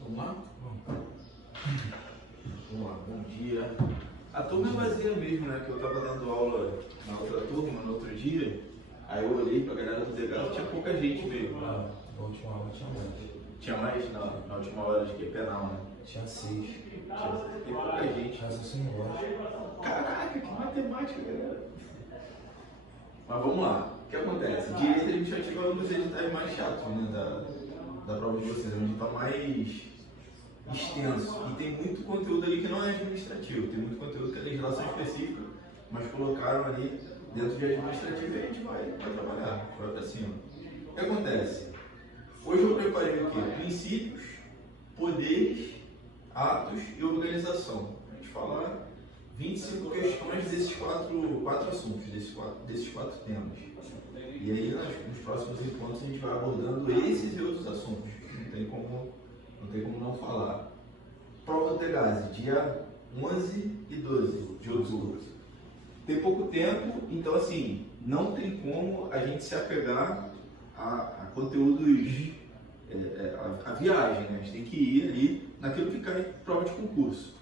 Vamos lá? Vamos lá, bom dia. A turma é vazia mesmo, né? Que eu estava dando aula na outra turma, no outro dia. Aí eu olhei pra galera do Degal, tinha pouca gente mesmo. Na última aula tinha mais. Tinha mais? Na última hora de que? Penal, né? Tinha 6. Tem pouca gente. Raciocínio lógico. Caraca, que matemática, galera. Mas vamos lá. O que acontece? Direito administrativo é um dos editais mais chatos, né? Da prova de vocês, onde está mais extenso. E tem muito conteúdo ali que não é administrativo. Tem muito conteúdo que é legislação específica, mas colocaram ali dentro de administrativo e a gente vai trabalhar, vai para cima. O que acontece? Hoje eu preparei o quê? Princípios, poderes, atos e organização. A gente fala 25 questões desses quatro assuntos, desses quatro temas. E aí, nos próximos encontros, a gente vai abordando esses e outros assuntos. Não tem como não falar. Prova do TEGASE, dia 11 e 12 de outubro. Tem pouco tempo, então assim, não tem como a gente se apegar a conteúdos, a viagem, né? A gente tem que ir ali naquilo que cai em prova de concurso.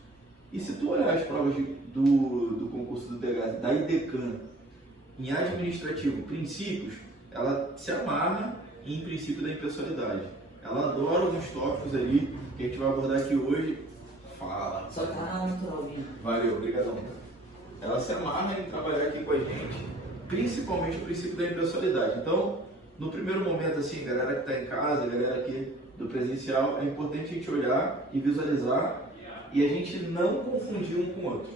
E se tu olhar as provas do concurso do TEGASE, da IDECAN, em administrativo, princípios, ela se amarra em princípio da impessoalidade. Ela adora alguns tópicos ali que a gente vai abordar aqui hoje. Fala. Só tá natural, viu? Valeu, obrigadão. Ela se amarra em trabalhar aqui com a gente, principalmente o princípio da impessoalidade. Então, no primeiro momento, assim, galera que está em casa, galera aqui do presencial, é importante a gente olhar e visualizar e a gente não confundir um com o outro.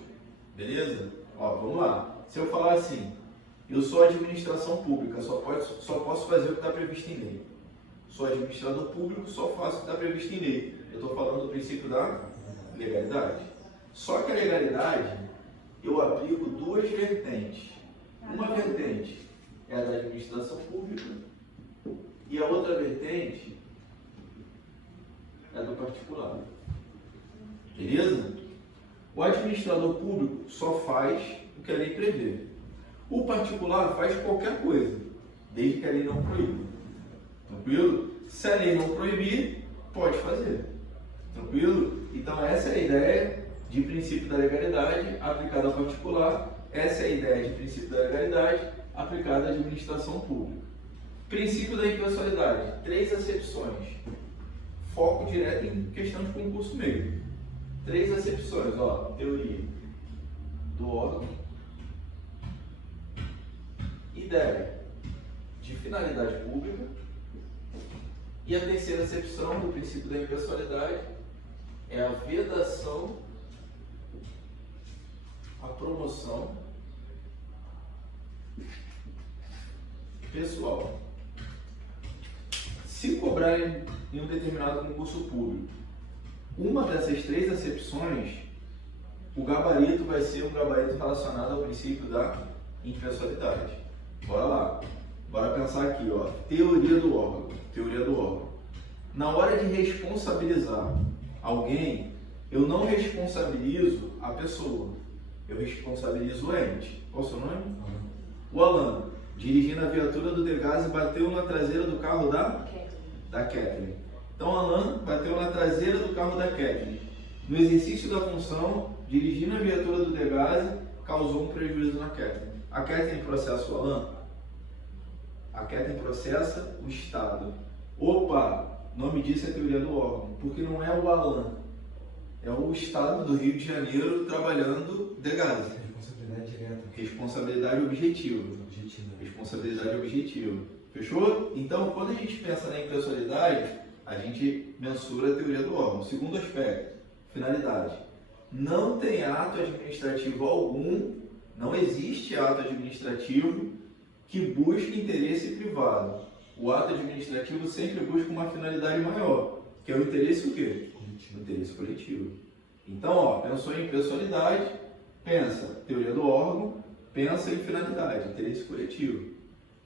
Beleza? Ó, vamos lá. Se eu falar assim, eu sou administração pública, só posso fazer o que está previsto em lei. Sou administrador público, só faço o que está previsto em lei. Eu estou falando do princípio da legalidade. Só que a legalidade, eu aplico duas vertentes. Uma vertente é a da administração pública e a outra vertente é do particular. Beleza? O administrador público só faz o que a lei prevê. O particular faz qualquer coisa, desde que a lei não proíba. Tranquilo? Se a lei não proibir, pode fazer. Tranquilo? Então essa é a ideia de princípio da legalidade aplicada ao particular. Essa é a ideia de princípio da legalidade aplicada à administração pública. Princípio da impessoalidade. 3 acepções. Foco direto em questão de concurso mesmo. 3 acepções. Ó, teoria do órgão. Ideia de finalidade pública. E a terceira acepção do princípio da impessoalidade é a vedação, a promoção pessoal. Se cobrarem em um determinado concurso público, uma dessas 3 acepções, o gabarito vai ser um gabarito relacionado ao princípio da impessoalidade. Bora lá. Bora pensar aqui, ó. Teoria do órgão. Teoria do órgão. Na hora de responsabilizar alguém, eu não responsabilizo a pessoa. Eu responsabilizo o ente. Qual é o seu nome? O Alan, dirigindo a viatura do Degás e bateu na traseira do carro da Kathleen. Então, Alan bateu na traseira do carro da Kathleen. No exercício da função, dirigindo a viatura do Degás, causou um prejuízo na Kathleen. A Kathleen processa o Alan? A Kathleen processa o Estado. Opa, o nome disso é teoria do órgão, porque não é o Alan, é o Estado do Rio de Janeiro trabalhando Degás. Responsabilidade direta. Responsabilidade objetiva. Responsabilidade objetiva. Fechou? Então, quando a gente pensa na impessoalidade, a gente mensura a teoria do órgão. Segundo aspecto, finalidade. Não tem ato administrativo algum, não existe ato administrativo que busque interesse privado. O ato administrativo sempre busca uma finalidade maior, que é o interesse o quê? O interesse coletivo. Então, ó, pensou em impessoalidade, pensa teoria do órgão, pensa em finalidade, interesse coletivo.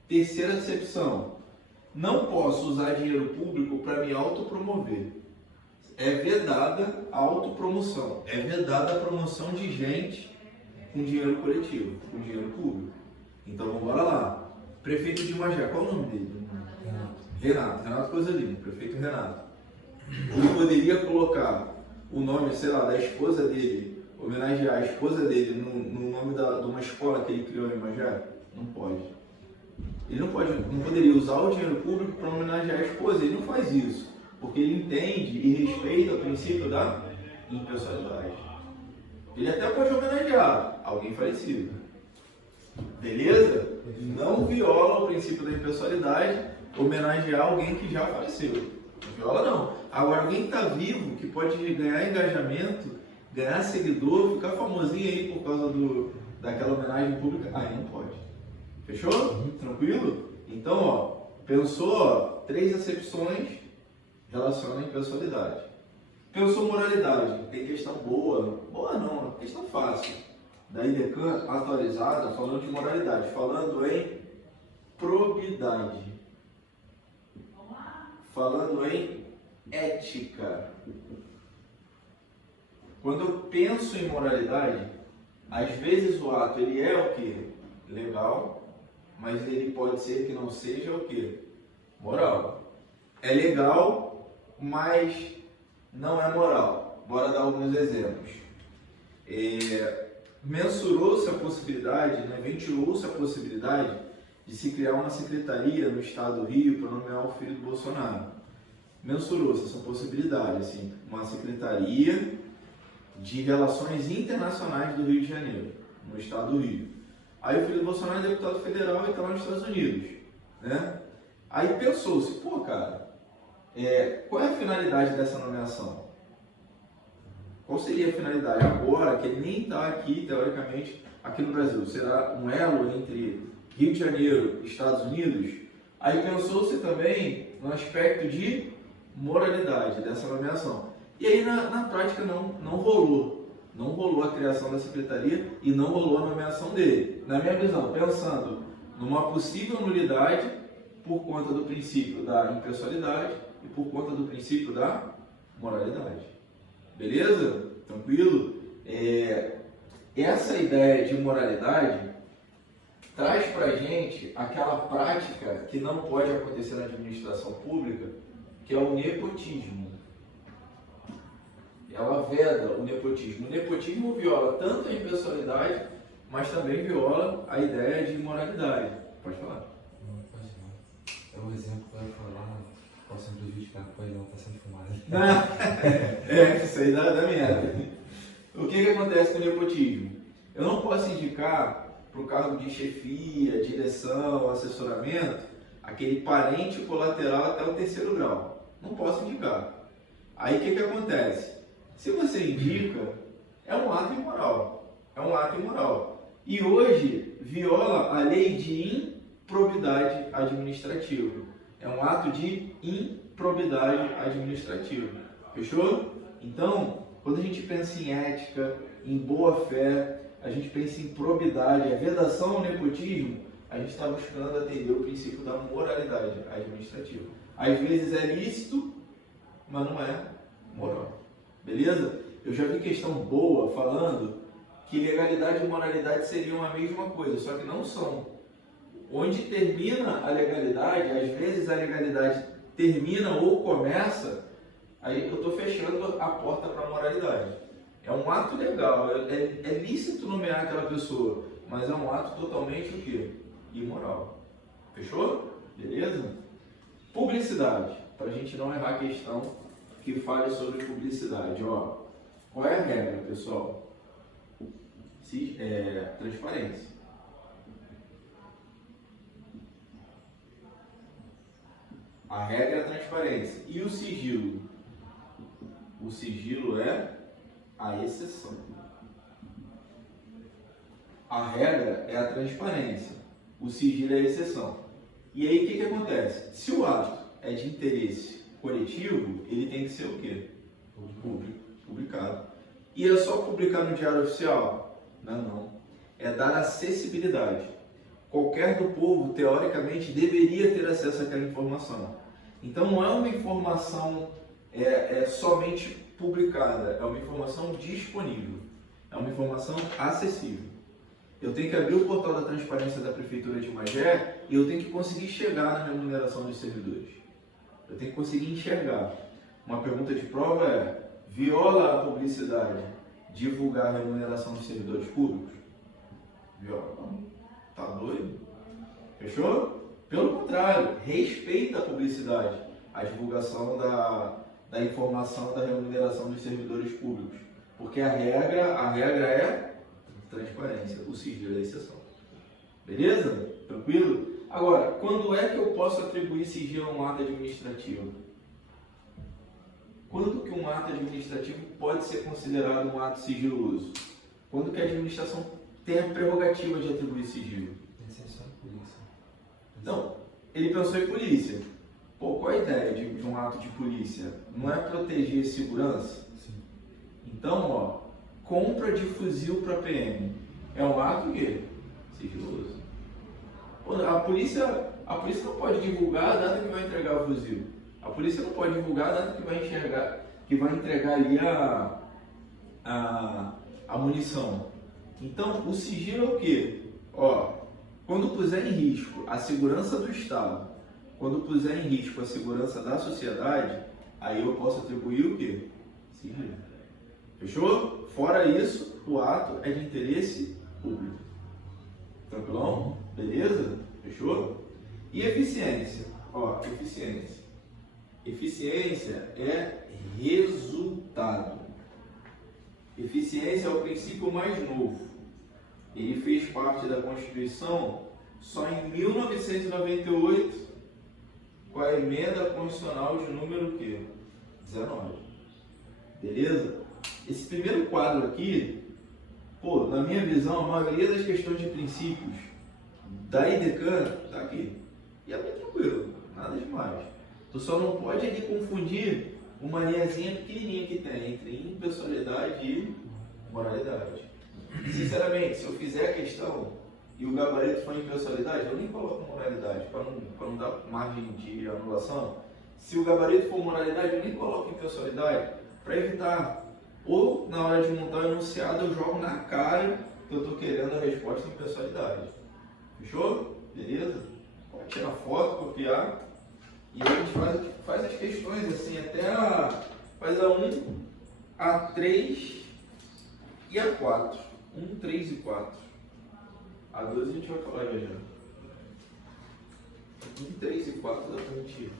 Terceira acepção, não posso usar dinheiro público para me autopromover. É vedada a autopromoção, é vedada a promoção de gente com dinheiro coletivo, com dinheiro público. Então vamos lá. Prefeito de Magé, qual é o nome dele? Renato Coselino, prefeito Renato. Ele poderia colocar o nome, sei lá, da esposa dele, homenagear a esposa dele no nome de uma escola que ele criou em Magé? Não pode. Ele não poderia usar o dinheiro público para homenagear a esposa, ele não faz isso, porque ele entende e respeita o princípio da impessoalidade. Ele até pode homenagear alguém falecido. Beleza? Não viola o princípio da impessoalidade homenagear alguém que já faleceu. Não viola não. Agora, alguém que está vivo, que pode ganhar engajamento, ganhar seguidor, ficar famosinho aí por causa daquela homenagem pública, aí não pode. Fechou? Tranquilo? Então, ó, pensou, ó, 3 acepções relacionam a impessoalidade. Pensou moralidade, tem questão boa não, questão fácil. Da IDECAN atualizada, falando de moralidade, falando em probidade, falando em ética. Quando eu penso em moralidade, às vezes o ato ele é o quê? Legal, mas ele pode ser que não seja o quê? Moral. É legal, mas não é moral. Bora dar alguns exemplos. Mensurou-se a possibilidade, né, ventilou-se a possibilidade de se criar uma secretaria no estado do Rio para nomear o filho do Bolsonaro. Mensurou-se essa possibilidade, assim, uma secretaria de relações internacionais do Rio de Janeiro, no estado do Rio. Aí o filho do Bolsonaro é deputado federal e está lá nos Estados Unidos, né? Aí pensou-se, pô, cara, qual é a finalidade dessa nomeação? Qual seria a finalidade agora que ele nem está aqui, teoricamente, aqui no Brasil? Será um elo entre Rio de Janeiro e Estados Unidos? Aí pensou-se também no aspecto de moralidade dessa nomeação. E aí na prática não rolou. Não rolou a criação da secretaria e não rolou a nomeação dele. Na minha visão, pensando numa possível nulidade por conta do princípio da impessoalidade e por conta do princípio da moralidade. Beleza? Tranquilo? Essa ideia de moralidade traz pra gente aquela prática que não pode acontecer na administração pública, que é o nepotismo. Ela veda o nepotismo. O nepotismo viola tanto a impessoalidade, mas também viola a ideia de moralidade. Pode falar. Não, pode não. É um exemplo que vai falar, posso me prejudicar, pode não, tá sendo filmado. Isso aí dá merda. O que acontece com o nepotismo? Eu não posso indicar para o cargo de chefia, direção, assessoramento, aquele parente colateral até o 3º grau. Não posso indicar. Aí o que acontece? Se você indica, é um ato imoral. É um ato imoral. E hoje viola a lei de improbidade administrativa. É um ato de improbidade administrativa. Fechou? Então, quando a gente pensa em ética, em boa-fé, a gente pensa em probidade, a vedação ao nepotismo, a gente está buscando atender o princípio da moralidade administrativa. Às vezes é lícito, mas não é moral. Beleza? Eu já vi questão boa falando que legalidade e moralidade seriam a mesma coisa, só que não são. Onde termina a legalidade, às vezes a legalidade termina ou começa, aí eu estou fechando a porta para a moralidade. É um ato legal, é lícito nomear aquela pessoa, mas é um ato totalmente o quê? Imoral. Fechou? Beleza? Publicidade, para a gente não errar a questão que fale sobre publicidade. Ó, qual é a regra, pessoal? Transparência. A regra é a transparência. E o sigilo? O sigilo é a exceção. A regra é a transparência. O sigilo é a exceção. E aí o que acontece? Se o ato é de interesse coletivo, ele tem que ser o quê? Publicado. E é só publicar no Diário Oficial? Não. É dar acessibilidade. Qualquer do povo, teoricamente, deveria ter acesso àquela informação. Então não é uma informação somente publicada, é uma informação disponível, é uma informação acessível. Eu tenho que abrir o portal da transparência da Prefeitura de Magé e eu tenho que conseguir chegar na remuneração dos servidores. Eu tenho que conseguir enxergar. Uma pergunta de prova é: viola a publicidade divulgar a remuneração dos servidores públicos? Viola. Não. Tá doido? Fechou? Pelo contrário, respeita a publicidade, a divulgação da informação da remuneração dos servidores públicos. Porque a regra é transparência, o sigilo é a exceção. Beleza? Tranquilo? Agora, quando é que eu posso atribuir sigilo a um ato administrativo? Quando que um ato administrativo pode ser considerado um ato sigiloso? Quando que a administração tem a prerrogativa de atribuir sigilo? Exceção de polícia. Não, ele pensou em polícia. Pô, qual a ideia de um ato de polícia? Não é proteger segurança? Sim. Então, ó, compra de fuzil para PM. É um ato quê? Sigiloso. A polícia não pode divulgar a data que vai entregar o fuzil. A polícia não pode divulgar a data que vai entregar ali a munição. Então, o sigilo é o quê? Ó, quando puser em risco a segurança do Estado, quando puser em risco a segurança da sociedade, aí eu posso atribuir o quê? Sigilo. Fechou? Fora isso, o ato é de interesse público. Tranquilão? Beleza? Fechou? E eficiência? Ó, eficiência. Eficiência é resultado. Eficiência é o princípio mais novo. Ele fez parte da Constituição só em 1998, com a emenda constitucional de número quê? 19. Beleza? Esse primeiro quadro aqui, pô, na minha visão, a maioria das questões de princípios da IDECAN está aqui. E é bem tranquilo, nada demais. Tu só não pode ali confundir uma linhazinha pequenininha que tem entre impessoalidade e moralidade. Sinceramente, se eu fizer a questão e o gabarito for impessoalidade, eu nem coloco moralidade, para não dar margem de anulação. Se o gabarito for moralidade, eu nem coloco impessoalidade, para evitar. Ou, na hora de montar o enunciado, eu jogo na cara que eu estou querendo a resposta em pessoalidade. Fechou? Beleza? Pode tirar foto, copiar. E aí a gente faz as questões assim, faz a 1, a 3 e a 4. 1, 3 e 4. A 2 a gente vai falar já já. 1, 3 e 4 dá pra gente ir.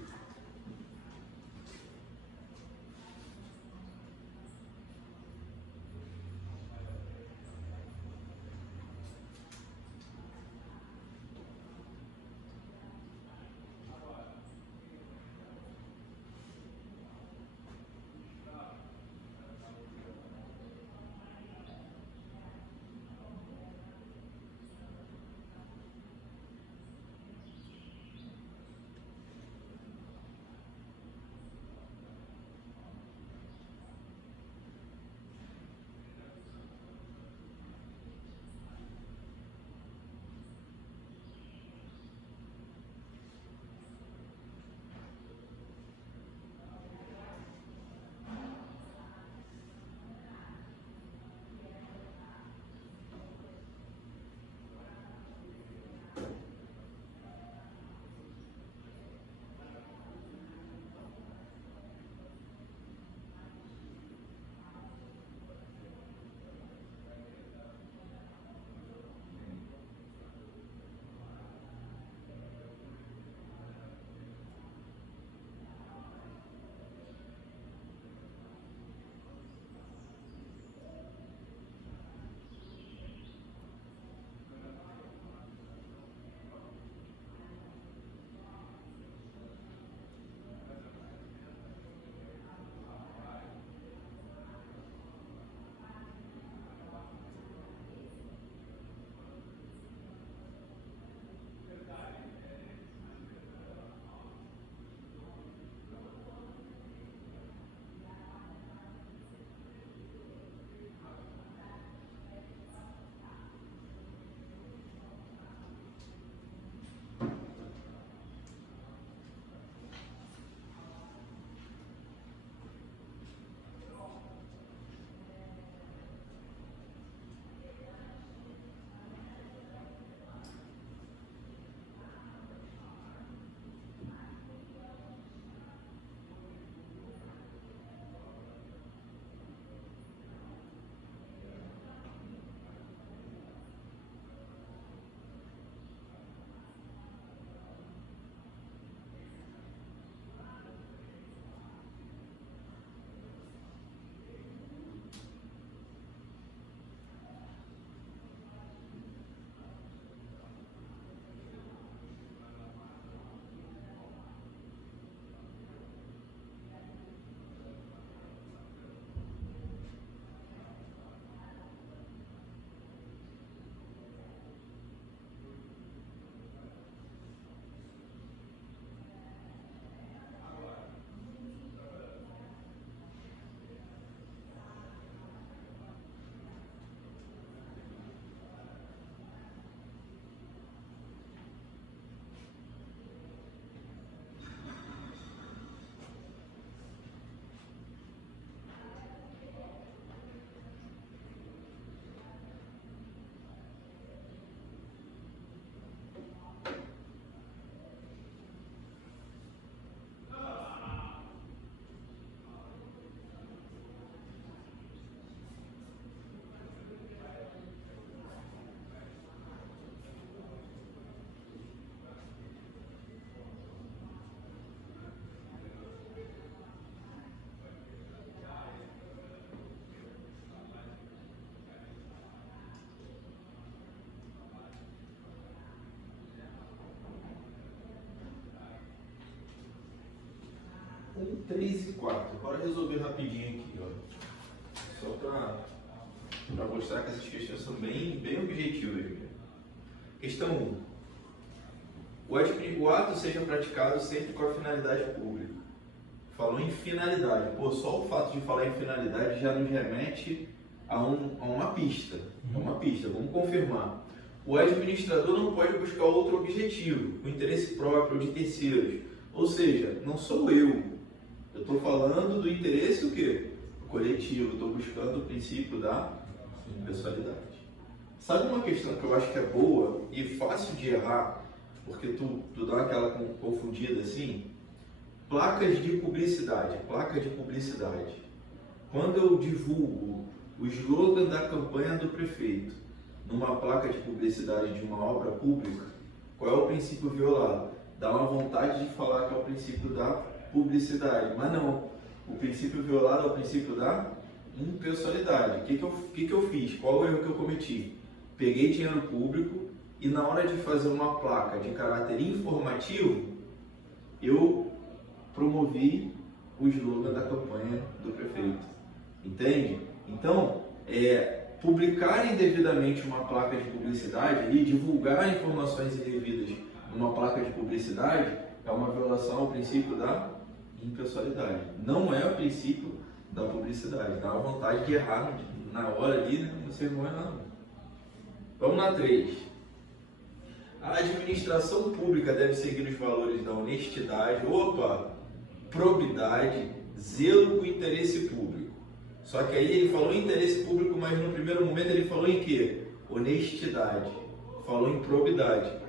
3 e 4. Bora resolver rapidinho aqui, ó. Só para mostrar que essas questões são bem objetivas. Questão 1. O ato seja praticado sempre com a finalidade pública. Falou em finalidade. Pô, só o fato de falar em finalidade já nos remete a uma pista. É uma pista, vamos confirmar. O administrador não pode buscar outro objetivo, o interesse próprio de terceiros. Ou seja, não sou eu. Eu estou falando do interesse o quê? Coletivo. Estou buscando o princípio da impessoalidade. Sabe uma questão que eu acho que é boa e fácil de errar, porque tu dá aquela confundida assim? Placas de publicidade. Placa de publicidade. Quando eu divulgo o slogan da campanha do prefeito numa placa de publicidade de uma obra pública, qual é o princípio violado? Dá uma vontade de falar que é o princípio da publicidade, mas não. O princípio violado é o princípio da impessoalidade. O que eu fiz? Qual o erro que eu cometi? Peguei dinheiro público e na hora de fazer uma placa de caráter informativo, eu promovi o slogan da campanha do prefeito. Entende? Então, publicar indevidamente uma placa de publicidade e divulgar informações indevidas numa placa de publicidade é uma violação ao princípio da impessoalidade. Não é o princípio da publicidade. Dá uma vontade de errar na hora ali, né? Você não é nada. Vamos na 3. A administração pública deve seguir os valores da honestidade, probidade, zelo com interesse público. Só que aí ele falou em interesse público, mas no primeiro momento ele falou em quê? Honestidade. Falou em probidade.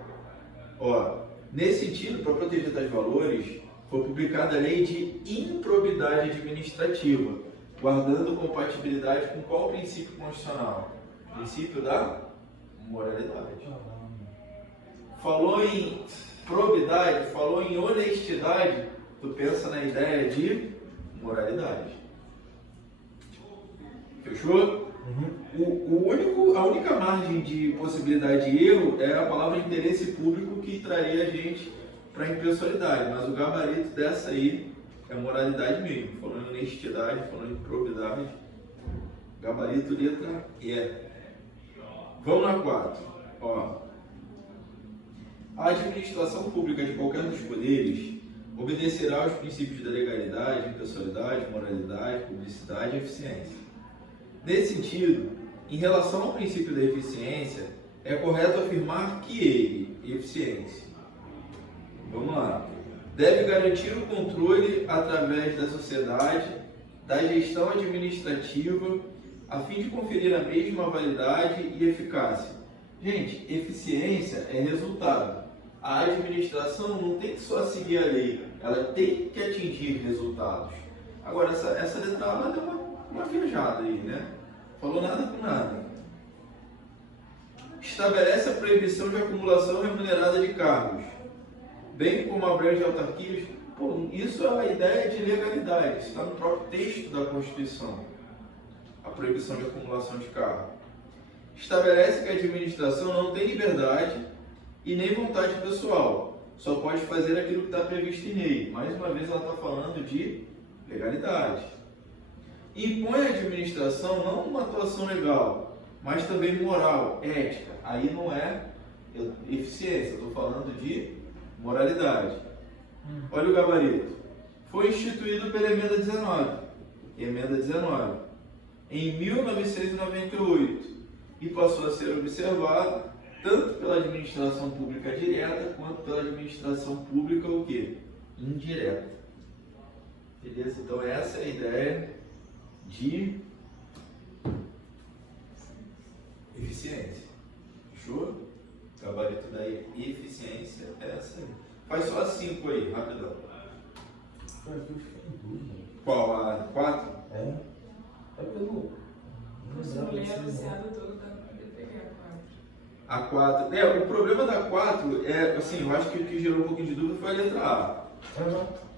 Nesse sentido, para proteger tais valores, foi publicada a Lei de Improbidade Administrativa, guardando compatibilidade com qual princípio constitucional? Princípio da moralidade. Falou em probidade, falou em honestidade, tu pensa na ideia de moralidade. Fechou? A única margem de possibilidade de erro é a palavra interesse público que traria a gente para a impessoalidade, mas o gabarito dessa aí é moralidade mesmo. Falando em honestidade, falando em probidade, gabarito letra E. Vamos na 4. A administração pública de qualquer dos poderes obedecerá aos princípios da legalidade, impessoalidade, moralidade, publicidade e eficiência. Nesse sentido, em relação ao princípio da eficiência, é correto afirmar que ele, eficiência, vamos lá, deve garantir o controle através da sociedade, da gestão administrativa, a fim de conferir a mesma validade e eficácia. Gente, eficiência é resultado. A administração não tem que só seguir a lei, ela tem que atingir resultados. Agora, essa letra A deu uma viajada aí, né? Falou nada com nada. Estabelece a proibição de acumulação remunerada de cargos, bem como abrange autarquias. Isso é a ideia de legalidade, isso está no próprio texto da Constituição. A proibição de acumulação de cargos. Estabelece que a administração não tem liberdade e nem vontade pessoal, só pode fazer aquilo que está previsto em lei. Mais uma vez ela está falando de legalidade. Impõe à administração não uma atuação legal, mas também moral, ética. Aí não é eficiência, estou falando de moralidade. Olha o gabarito. Foi instituído pela Emenda 19. Emenda 19. Em 1998. E passou a ser observado tanto pela administração pública direta quanto pela administração pública o quê? Indireta. Beleza? Então essa é a ideia de eficiência. Fechou? Gabarito da eficiência é essa aí. Faz só a 5 aí, rapidão. Qual? A 4? É pelo... Se eu ler anunciado todo, dá pra pegar a 4. O problema da 4 é, assim, eu acho que o que gerou um pouquinho de dúvida foi a letra A.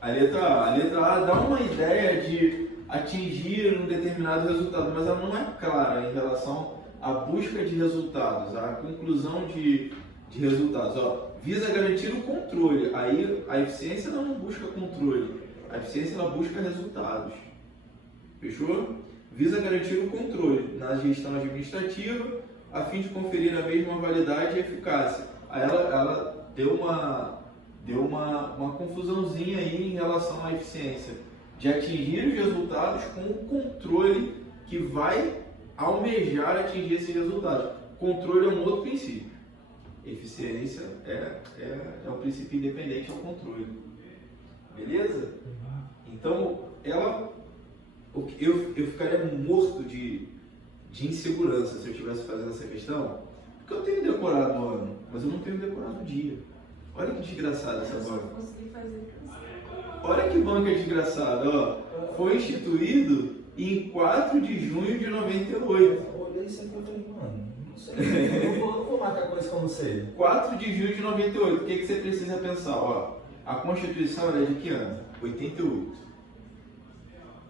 A letra A dá uma ideia de atingir um determinado resultado, mas ela não é clara em relação à busca de resultados, à conclusão de resultados. Visa garantir o controle. Aí a eficiência não busca controle, A eficiência ela busca resultados. Fechou? Visa garantir o controle na gestão administrativa a fim de conferir a mesma validade e eficácia. Aí ela deu uma confusãozinha aí em relação à eficiência de atingir os resultados com o controle que vai almejar atingir esses resultados. Controle é um outro princípio. Eficiência é o princípio independente ao controle. Beleza? Então, eu ficaria morto de insegurança se eu estivesse fazendo essa questão, porque eu tenho decorado o ano, mas eu não tenho decorado o dia. Olha que desgraçada essa banca. Eu consegui fazer Olha que banca desgraçada, ó. Foi instituído em 4 de junho de 98. Eu olhei isso aqui e falei, mano, não sei. Eu não vou marcar coisa que eu não sei. 4 de junho de 98. O que você precisa pensar? Ó, a Constituição é de que ano? 88.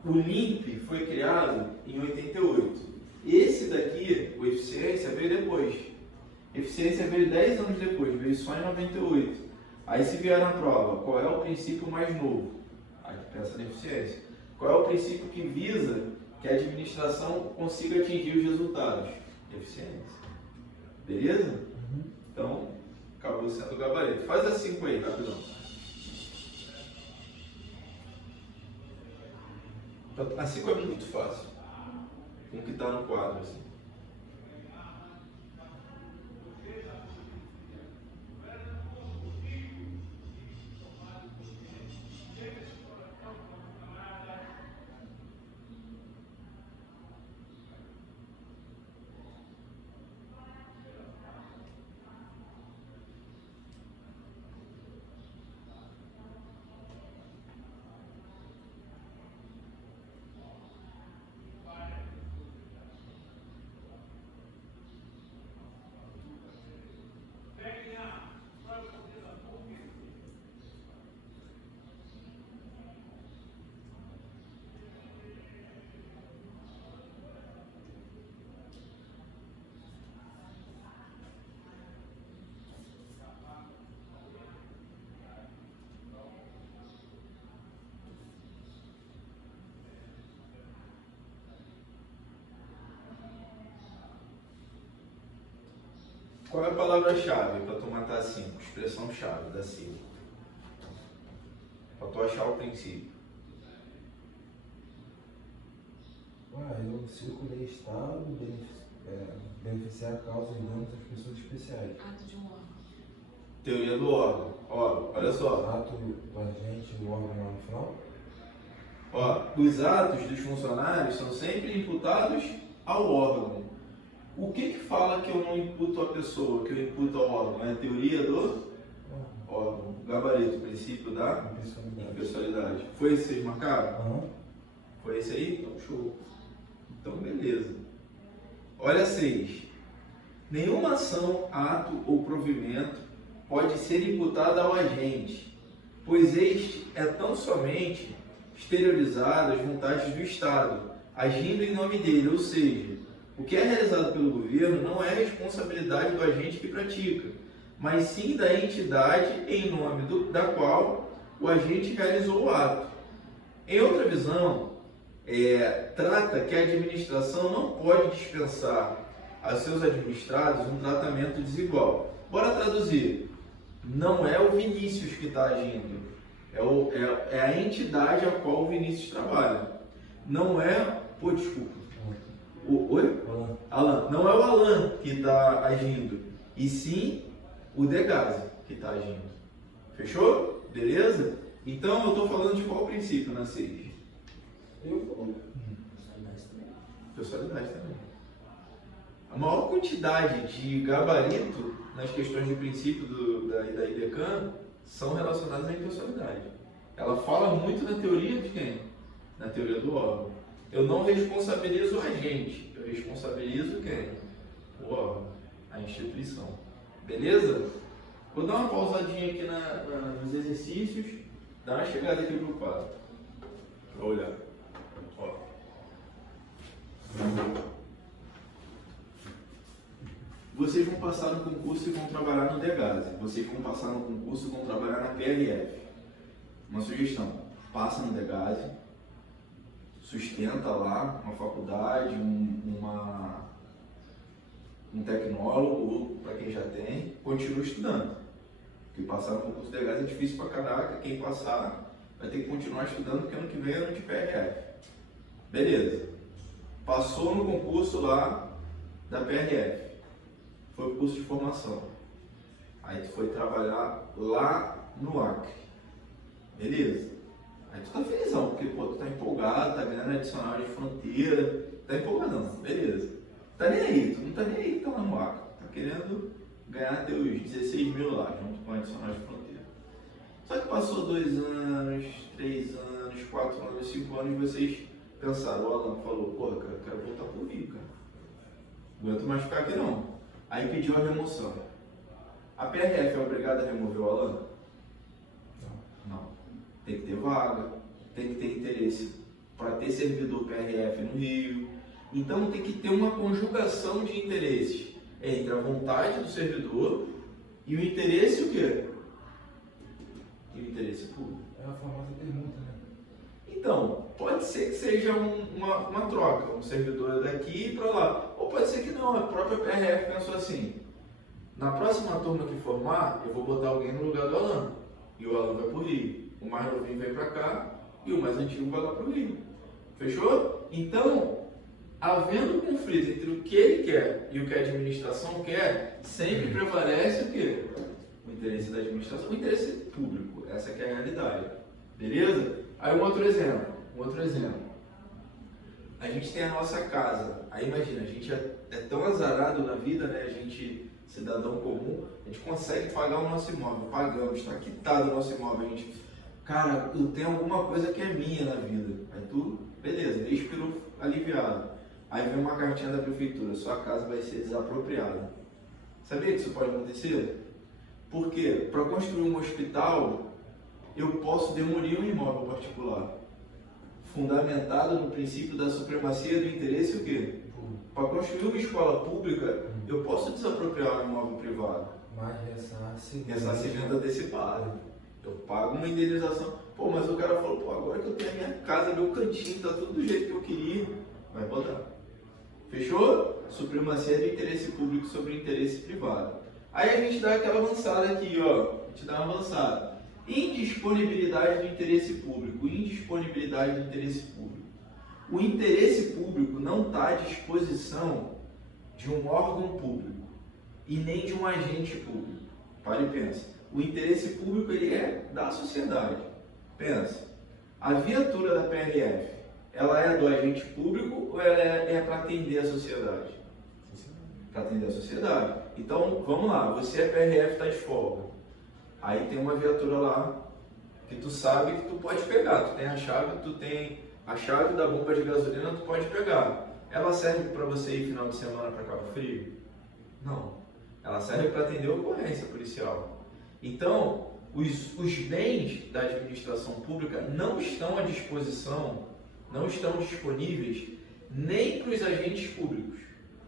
O LIMP foi criado em 88. Esse daqui, o Eficiência, veio depois. Eficiência veio 10 anos depois, veio só em 98. Aí se vier na prova, qual é o princípio mais novo? Aí pensa na eficiência. Qual é o princípio que visa que a administração consiga atingir os resultados? Eficiência. Beleza? Então, acabou sendo o gabarito. Faz as 5 aí, rapidão. A 5 é muito fácil. Com o que está no quadro, assim. Qual é a palavra-chave para tu matar 5? Expressão-chave da sigla. Para tu achar o princípio. Eu circulei Estado, beneficiar causas e danos às pessoas especiais. ato de um órgão. Teoria do órgão. Ó, olha só. Ato do agente do órgão lá no final. Ó, os atos dos funcionários são sempre imputados ao órgão. O que fala que eu não imputo à pessoa, que eu imputo ao órgão? É a teoria do órgão. Gabarito, princípio da impessoalidade. Foi esse que vocês marcaram? Foi esse aí? Então, show. Então, beleza. Olha 6. Nenhuma ação, ato ou provimento pode ser imputada ao agente, pois este é tão somente exteriorizado às vontades do Estado, agindo em nome dele, ou seja, o que é realizado pelo governo não é responsabilidade do agente que pratica, mas sim da entidade em nome da qual o agente realizou o ato. Em outra visão, trata que a administração não pode dispensar a seus administrados um tratamento desigual. Bora traduzir. Não é o Vinícius que está agindo, é a entidade a qual o Vinícius trabalha. Não é... Pô, desculpa. Oi? Alan. Não é o Alan que está agindo, e sim o Degazi que está agindo. Fechou? Beleza? Então eu estou falando de qual princípio na 6? Pessoalidade também. A maior quantidade de gabarito nas questões de princípio da IDECAN são relacionadas à impessoalidade. Ela fala muito na teoria de quem? Na teoria do órgão. Eu não responsabilizo o agente, eu responsabilizo quem? O órgão, a instituição. Beleza? Vou dar uma pausadinha aqui nos exercícios, dá uma chegada aqui pro quadro. Vou olhar. Ó. Vocês vão passar no concurso e vão trabalhar no Degazi. Vocês vão passar no concurso e vão trabalhar na PRF. Uma sugestão. passa no DEGASE, sustenta lá uma faculdade, um tecnólogo, para quem já tem, continua estudando. Porque passar no concurso de DEGASE é difícil pra caraca, quem passar vai ter que continuar estudando, porque ano que vem é ano de PRF. Beleza. Passou no concurso lá da PRF, foi o curso de formação. Aí tu foi trabalhar lá no Acre. Beleza. Aí tu tá felizão, porque pô, tu tá empolgado, tá ganhando adicional de fronteira, tá empolgadão, beleza. Tá nem aí, tu não tá nem aí, tá lá no Acre. Tá querendo ganhar teus 16 mil lá, junto com adicional de fronteira. Só que passou 2 anos, 3 anos, 4 anos, 5 anos, e vocês pensaram, o Alan falou, pô, cara, eu quero voltar pro Rio, cara. Não aguento mais ficar aqui não. Aí pediu a remoção. A PRF é obrigada a remover o Alan? Não. Tem que ter vaga, tem que ter interesse para ter servidor PRF no Rio. Então tem que ter uma conjugação de interesses entre a vontade do servidor e o interesse o quê? E o interesse público. É a famosa permuta, né? Então, pode ser que seja uma troca, um servidor daqui para lá. Ou pode ser que não, a própria PRF pensou assim, na próxima turma que formar, eu vou botar alguém no lugar do Alan. E o Alan vai para o Rio. O mais novinho vem para cá e o mais antigo vai lá para o Rio. Fechou? Então, havendo conflito entre o que ele quer e o que a administração quer, sempre prevalece o quê? O interesse da administração, o interesse público. Essa que é a realidade. Beleza? Aí um outro exemplo. A gente tem a nossa casa. Aí imagina, a gente é tão azarado na vida, né? A gente, cidadão comum, a gente consegue pagar o nosso imóvel. Pagamos, está quitado o nosso imóvel. A gente, cara, eu tenho alguma coisa que é minha na vida. Aí tu, beleza, expirou aliviado. Aí vem uma cartinha da prefeitura, sua casa vai ser desapropriada. Sabia que isso pode acontecer? Porque para construir um hospital, eu posso demolir um imóvel particular, fundamentado no princípio da supremacia do interesse o quê? Para construir uma escola pública, eu posso desapropriar um imóvel privado. Mas ressarcimento. Ressarcimento antecipado. Eu pago uma indenização. Pô, mas o cara falou, pô, agora que eu tenho a minha casa, meu cantinho, tá tudo do jeito que eu queria, vai botar. Fechou? Supremacia do interesse público sobre o interesse privado. Aí a gente dá aquela avançada aqui, ó. A gente dá uma avançada. Indisponibilidade do interesse público. Indisponibilidade do interesse público. O interesse público não está à disposição de um órgão público e nem de um agente público. Pare e pensa. O interesse público ele é da sociedade. Pensa. A viatura da PRF, ela é do agente público ou ela é para atender a sociedade? Para atender a sociedade. Então, vamos lá. Você é PRF, está de folga. Aí tem uma viatura lá que tu sabe que tu pode pegar. Tu tem a chave da bomba de gasolina, tu pode pegar. Ela serve para você ir final de semana para Cabo Frio? Não. Ela serve para atender a ocorrência policial. Então, os bens da administração pública não estão à disposição, não estão disponíveis nem para os agentes públicos.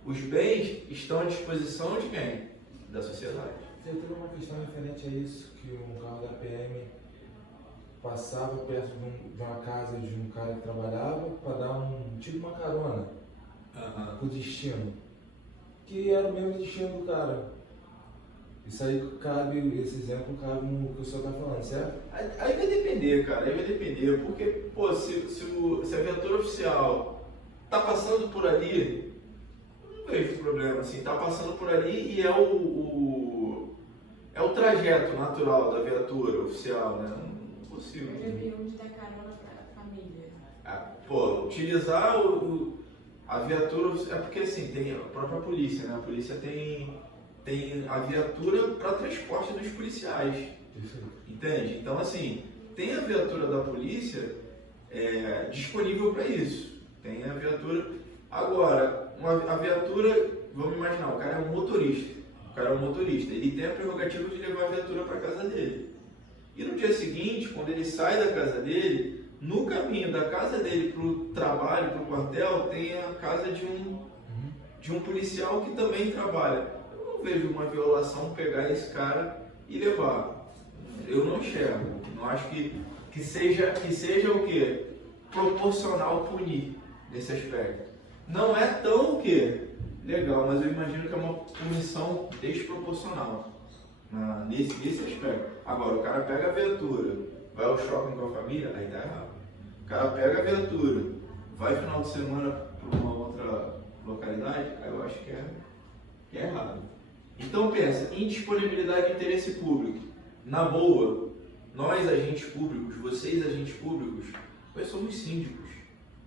Os bens estão à disposição de quem? Da sociedade. Eu tenho uma questão referente a isso, que um carro da PM passava perto de uma casa de um cara que trabalhava para dar tipo uma carona pro destino, que era o mesmo destino do cara. Isso aí cabe, esse exemplo cabe no que o senhor está falando, certo? Aí vai depender, cara, aí vai depender, porque, pô, se a viatura oficial tá passando por ali, não vejo problema, assim, tá passando por ali e é o trajeto natural da viatura oficial, né? Não consigo. Eu prefiro onde dá carona pra família. Pô, utilizar a viatura, é porque assim, tem a própria polícia, né? A polícia tem a viatura para transporte dos policiais, entende? Então assim, tem a viatura da polícia disponível para isso, tem a viatura. Agora, a viatura, vamos imaginar, o cara é um motorista, ele tem a prerrogativa de levar a viatura para casa dele. E no dia seguinte, quando ele sai da casa dele, no caminho da casa dele para o trabalho, para o quartel, tem a casa de um policial que também trabalha. Eu não vejo uma violação pegar esse cara e levar. Eu não enxergo. Não acho que que seja o quê? Proporcional punir nesse aspecto. Não é tão o quê? Legal, mas eu imagino que é uma punição desproporcional nesse aspecto. Agora, o cara pega a viatura, vai ao shopping com a família, aí tá errado. O cara pega a viatura, vai final de semana para uma outra localidade, aí eu acho que é errado. Então pensa, indisponibilidade de interesse público. Na boa, nós agentes públicos, vocês agentes públicos, nós somos síndicos.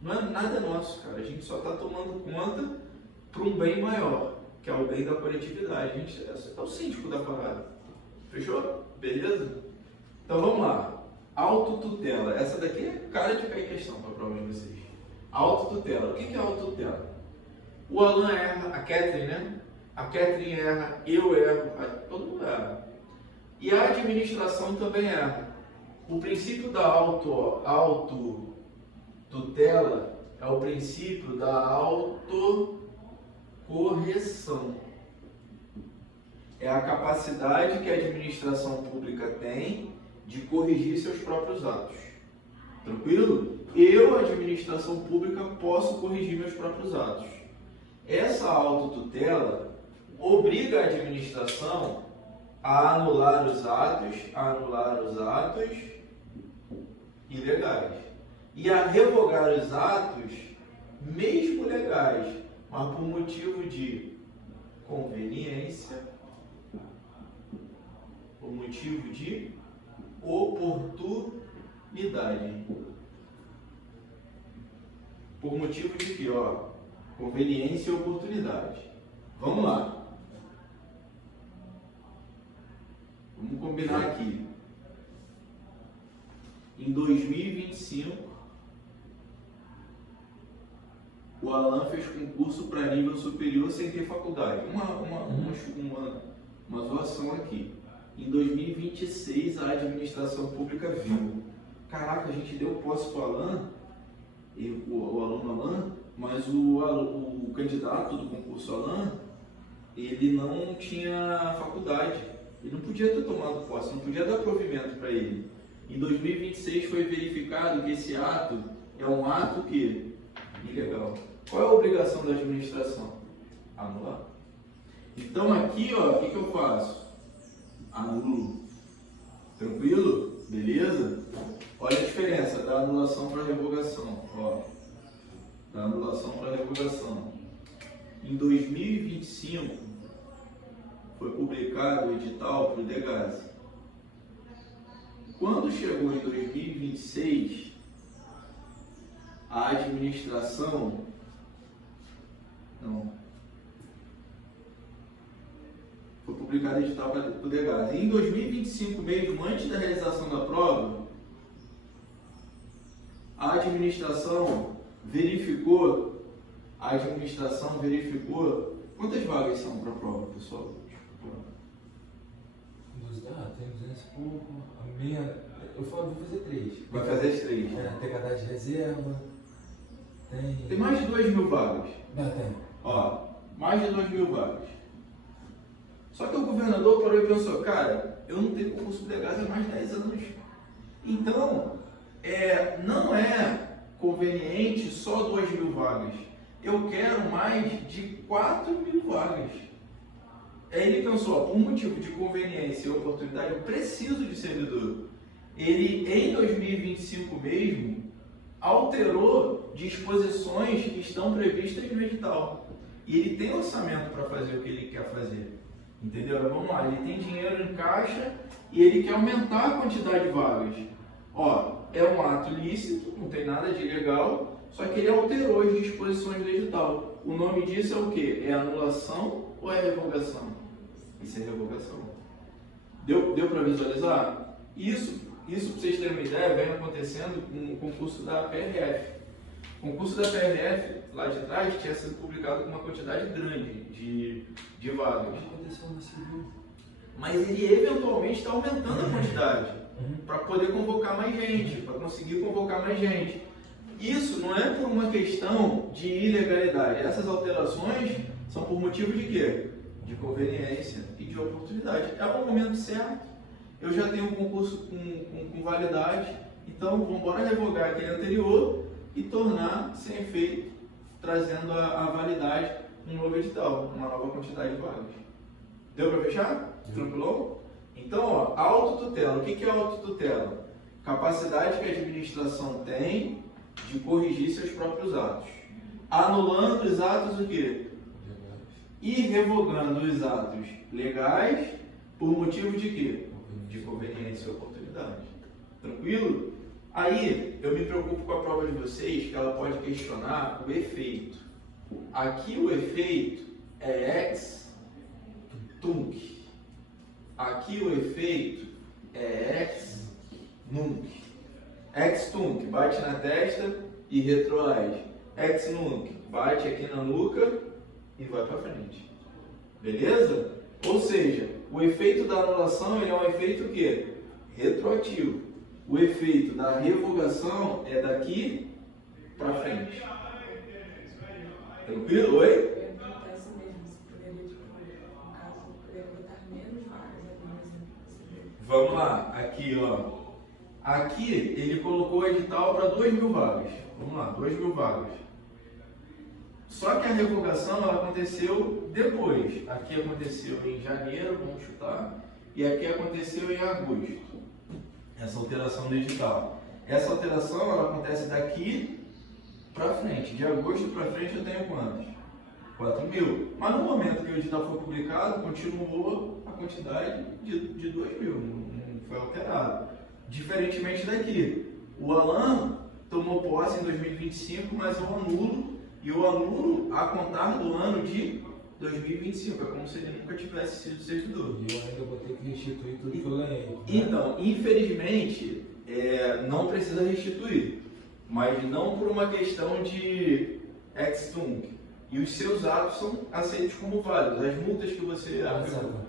Não é nada nosso, cara. A gente só está tomando conta para um bem maior, que é o bem da coletividade. A gente é o síndico da parada. Fechou? Beleza? Então vamos lá. Autotutela. Essa daqui é cara de cair questão para a prova de vocês. Autotutela. O que é autotutela? O Alan erra, a Catherine, né? A Catherine erra, eu erro, todo mundo erra. E a administração também erra. O princípio da autotutela é o princípio da autocorreção. É a capacidade que a administração pública tem de corrigir seus próprios atos. Tranquilo? Eu, administração pública, posso corrigir meus próprios atos. Essa autotutela obriga a administração a anular os atos ilegais e a revogar os atos, mesmo legais, mas por motivo de conveniência, por motivo de oportunidade. Por motivo de quê? Conveniência e oportunidade. Vamos lá. Vamos combinar aqui. Em 2025, o Alan fez concurso para nível superior sem ter faculdade. Uma zoação aqui. Em 2026, a administração pública viu. Caraca, a gente deu posse para o Alan, o aluno Alan, mas o candidato do concurso Alan, ele não tinha faculdade. Ele não podia ter tomado posse, não podia dar provimento para ele. Em 2026 foi verificado que esse ato é um ato que ilegal. Qual é a obrigação da administração? Anular. Então aqui, o que eu faço? Anulo. Tranquilo? Beleza? Olha a diferença da anulação para a revogação. Da anulação para a revogação. Em 2025 foi publicado o edital para o DEGASE. Quando chegou em 2026, a administração foi publicado o edital para o DEGASE. Em 2025 mesmo, antes da realização da prova, a administração verificou quantas vagas são para a prova, pessoal? Tem 200 e pouco. A minha, eu vou fazer 3. Vai fazer as 3. Tem cadastro de reserva. Tem mais de 2.000 vagas. Tem. Mais de 2.000 vagas. Só que o governador parou e pensou, cara, eu não tenho concurso de DEGASE há mais de 10 anos. Então, não é conveniente só 2.000 vagas. Eu quero mais de 4.000 vagas. Aí ele pensou, por motivo de conveniência e oportunidade, eu preciso de servidor. Ele, em 2025 mesmo, alterou disposições que estão previstas no edital. E ele tem orçamento para fazer o que ele quer fazer. Entendeu? Vamos lá, ele tem dinheiro em caixa e ele quer aumentar a quantidade de vagas. É um ato lícito, não tem nada de ilegal, só que ele alterou as disposições do edital. O nome disso é o quê? É anulação ou é revogação? Isso é revogação. Deu para visualizar? Isso, para vocês terem uma ideia, vem acontecendo com o concurso da PRF. O concurso da PRF, lá de trás, tinha sido publicado com uma quantidade grande de vagas. Aconteceu no civil. Mas ele eventualmente está aumentando a quantidade para poder convocar mais gente, para conseguir convocar mais gente. Isso não é por uma questão de ilegalidade. Essas alterações são por motivo de quê? De conveniência e de oportunidade. É o momento certo. Eu já tenho um concurso com validade, Então, vamos embora revogar aquele anterior e tornar sem efeito, trazendo a validade um novo edital, uma nova quantidade de vagas. Deu para fechar? Tranquilão? Então, ó, autotutela. O que é autotutela? Capacidade que a administração tem de corrigir seus próprios atos. Anulando os atos o quê? E revogando os atos legais por motivo de quê? De conveniência e oportunidade. Tranquilo? Aí, eu me preocupo com a prova de vocês, que ela pode questionar o efeito. Aqui o efeito é ex tunc. Aqui o efeito é ex nunc. Ex tunc, bate na testa e retroage. Ex nunc, bate aqui na nuca e vai para frente. Beleza? Ou seja, o efeito da anulação ele é um efeito o quê? Retroativo. O efeito da revogação é daqui para frente. Tranquilo? Oi? Acontece mesmo, você poderia, tipo, no caso, poderia botar menos vagas, por exemplo. Vamos lá, aqui ó. Aqui ele colocou o edital para 2.000 vagas. Vamos lá, 2.000 vagas. Só que a revogação ela aconteceu depois. Aqui aconteceu em janeiro, vamos chutar, e aqui aconteceu em agosto. Essa alteração do edital. Essa alteração ela acontece daqui para frente. De agosto para frente eu tenho quantos? 4.000. Mas no momento que o edital foi publicado, continuou a quantidade de 2.000. Não foi alterado. Diferentemente daqui. O Alan tomou posse em 2025, mas eu anulo. E eu anulo a contar do ano de 2025. É como se ele nunca tivesse sido servidor. E eu ainda vou ter que restituir tudo que eu ganhei. Né? Então, infelizmente, não precisa restituir. Mas não por uma questão de ex tunc. E os seus atos são aceitos como válidos. As multas que você aplicou.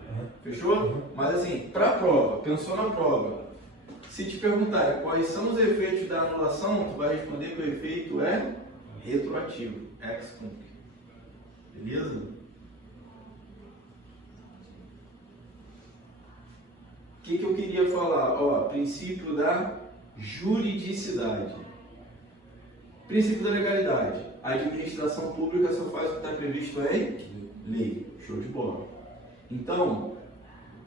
Fechou? Mas assim, para a prova, pensou na prova. Se te perguntar quais são os efeitos da anulação, tu vai responder que o efeito é retroativo, ex tunc. Beleza? O que eu queria falar? Ó, princípio da juridicidade. Princípio da legalidade. A administração pública só faz o que está previsto em lei. Show de bola. Então,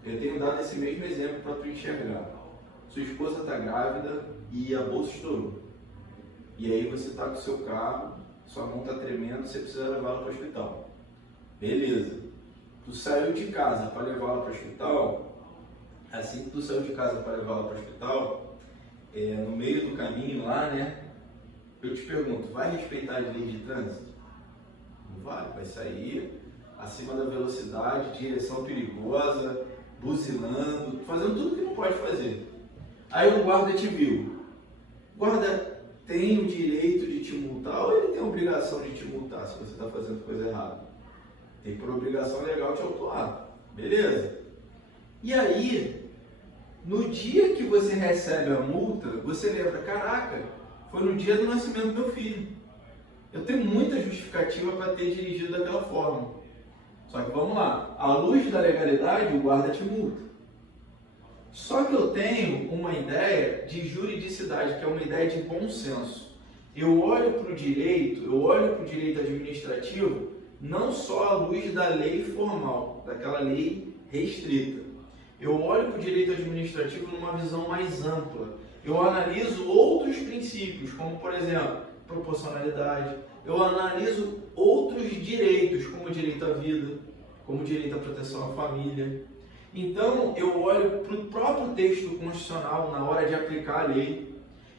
eu tenho dado esse mesmo exemplo para tu enxergar. Sua esposa está grávida e a bolsa estourou. E aí você está com o seu carro, sua mão está tremendo, você precisa levá-la para o hospital. Beleza. Tu saiu de casa para levá-la para o hospital. Assim que tu saiu de casa para levá-la para o hospital, no meio do caminho lá, né? Eu te pergunto, vai respeitar as leis de trânsito? Não vai, vai sair acima da velocidade, direção perigosa, buzinando, fazendo tudo que não pode fazer. Aí o guarda te viu. O guarda tem o direito de te multar ou ele tem a obrigação de te multar se você está fazendo coisa errada? Tem por obrigação legal te autuar. Beleza? E aí, no dia que você recebe a multa, você lembra, caraca, foi no dia do nascimento do meu filho. Eu tenho muita justificativa para ter dirigido daquela forma. Só que vamos lá, à luz da legalidade, o guarda te multa. Só que eu tenho uma ideia de juridicidade, que é uma ideia de bom senso. Eu olho para o direito administrativo, não só à luz da lei formal, daquela lei restrita. Eu olho para o direito administrativo numa visão mais ampla. Eu analiso outros princípios, como por exemplo, proporcionalidade. Eu analiso outros direitos, como o direito à vida, como o direito à proteção à família. Então, eu olho para o próprio texto constitucional na hora de aplicar a lei.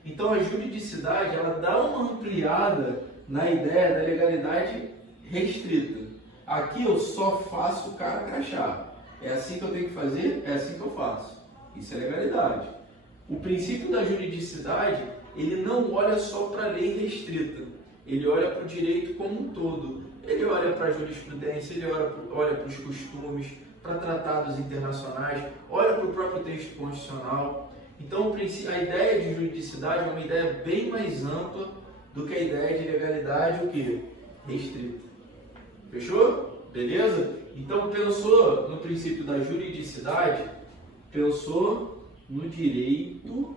Então, a juridicidade, ela dá uma ampliada na ideia da legalidade restrita. Aqui eu só faço o cara crachá. É assim que eu tenho que fazer, é assim que eu faço. Isso é legalidade. O princípio da juridicidade, ele não olha só para a lei restrita. Ele olha para o direito como um todo. Ele olha para a jurisprudência, ele olha para os costumes, para tratados internacionais, olha para o próprio texto constitucional. Então, a ideia de juridicidade é uma ideia bem mais ampla do que a ideia de legalidade, o quê? Restrita. Fechou? Beleza? Então, pensou no princípio da juridicidade, pensou no direito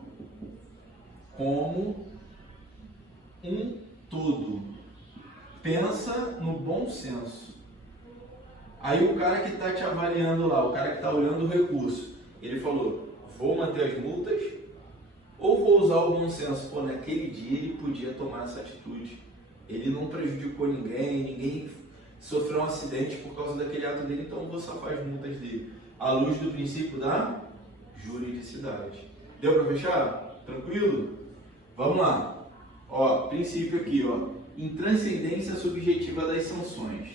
como um todo. Pensa no bom senso. Aí o cara que está te avaliando lá, o cara que está olhando o recurso, ele falou, vou manter as multas ou vou usar o bom senso? Pô, naquele dia ele podia tomar essa atitude. Ele não prejudicou ninguém, ninguém sofreu um acidente por causa daquele ato dele, então eu vou safar as multas dele. À luz do princípio da juridicidade. Deu para fechar? Tranquilo? Vamos lá. Ó, princípio aqui, ó. Intranscendência subjetiva das sanções.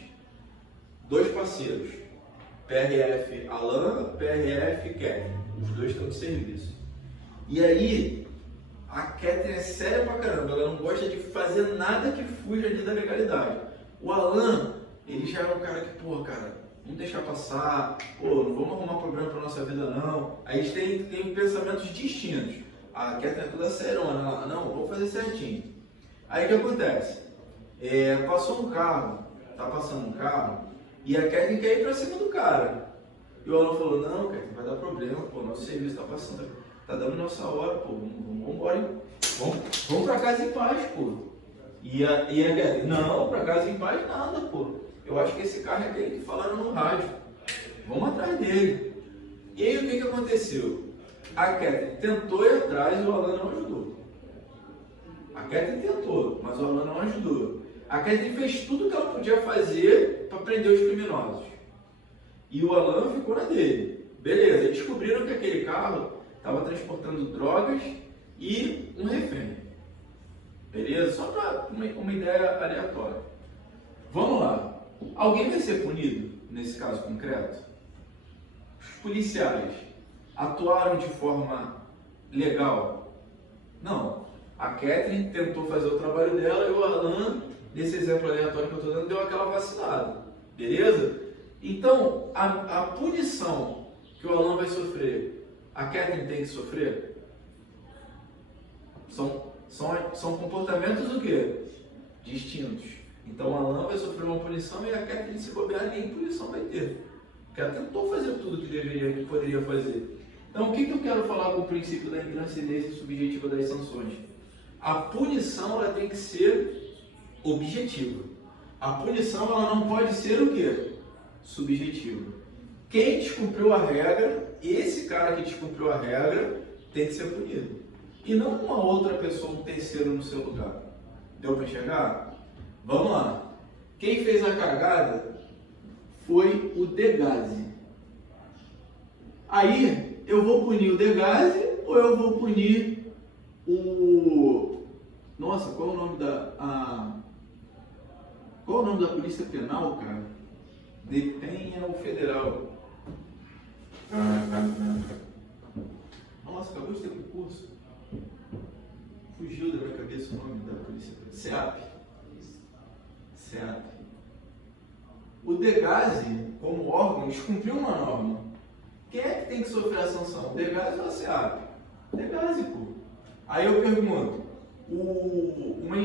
Dois parceiros. PRF Alan, PRF Catherine. Os dois estão de serviço. E aí, a Catherine é séria pra caramba. Ela não gosta de fazer nada que fuja ali da legalidade. O Alan, ele já é um cara que, pô, cara, vamos deixar passar, pô, não vamos arrumar problema pra nossa vida não. Aí eles têm pensamentos distintos. A Catherine é toda serona, ela, não, vamos fazer certinho. Aí o que acontece? Passou um carro, tá passando um carro, e a Catherine quer ir pra cima do cara. E o Alan falou, não, Catherine, vai dar problema, pô, nosso serviço tá passando, tá dando nossa hora, pô, vamos embora, vamos pra casa em paz, pô. E a Catherine, não, pra casa em paz nada, pô. Eu acho que esse carro é aquele que falaram no rádio. Vamos atrás dele. E aí o que aconteceu? A Catherine tentou ir atrás e o Alan não ajudou. A Catherine tentou, mas o Alan não ajudou. A Catherine fez tudo que ela podia fazer para prender os criminosos. E o Alan ficou na dele. Beleza, eles descobriram que aquele carro estava transportando drogas e um refém. Beleza? Só para uma ideia aleatória. Vamos lá. Alguém vai ser punido nesse caso concreto? Os policiais atuaram de forma legal? Não. A Catherine tentou fazer o trabalho dela e o Alan, nesse exemplo aleatório que eu estou dando, deu aquela vacilada. Beleza? Então, a punição que o Alan vai sofrer, a Catherine tem que sofrer? São comportamentos o quê? Distintos. Então o Alan vai sofrer uma punição e a Catherine, se bobear, nem punição vai ter. Porque ela tentou fazer tudo que poderia fazer. Então o que eu quero falar com o princípio da intranscendência subjetiva das sanções? A punição ela tem que ser objetiva. A punição ela não pode ser o quê? Subjetiva. Quem descumpriu a regra, esse cara que descumpriu a regra, tem que ser punido. E não uma outra pessoa, um terceiro no seu lugar. Deu para enxergar? Vamos lá. Quem fez a cagada foi o Degazi. Aí, eu vou punir o Degazi ou eu vou punir o... Nossa, qual é o nome Qual é o nome da Polícia Penal, cara? DEPEN é o federal. Nossa, acabou de ter concurso. Fugiu da minha cabeça o nome da Polícia Penal. SEAP. O Degazi, como órgão, descumpriu uma norma. Quem é que tem que sofrer a sanção? O Degazi ou a SEAP? Degazi, pô. Aí eu pergunto, uma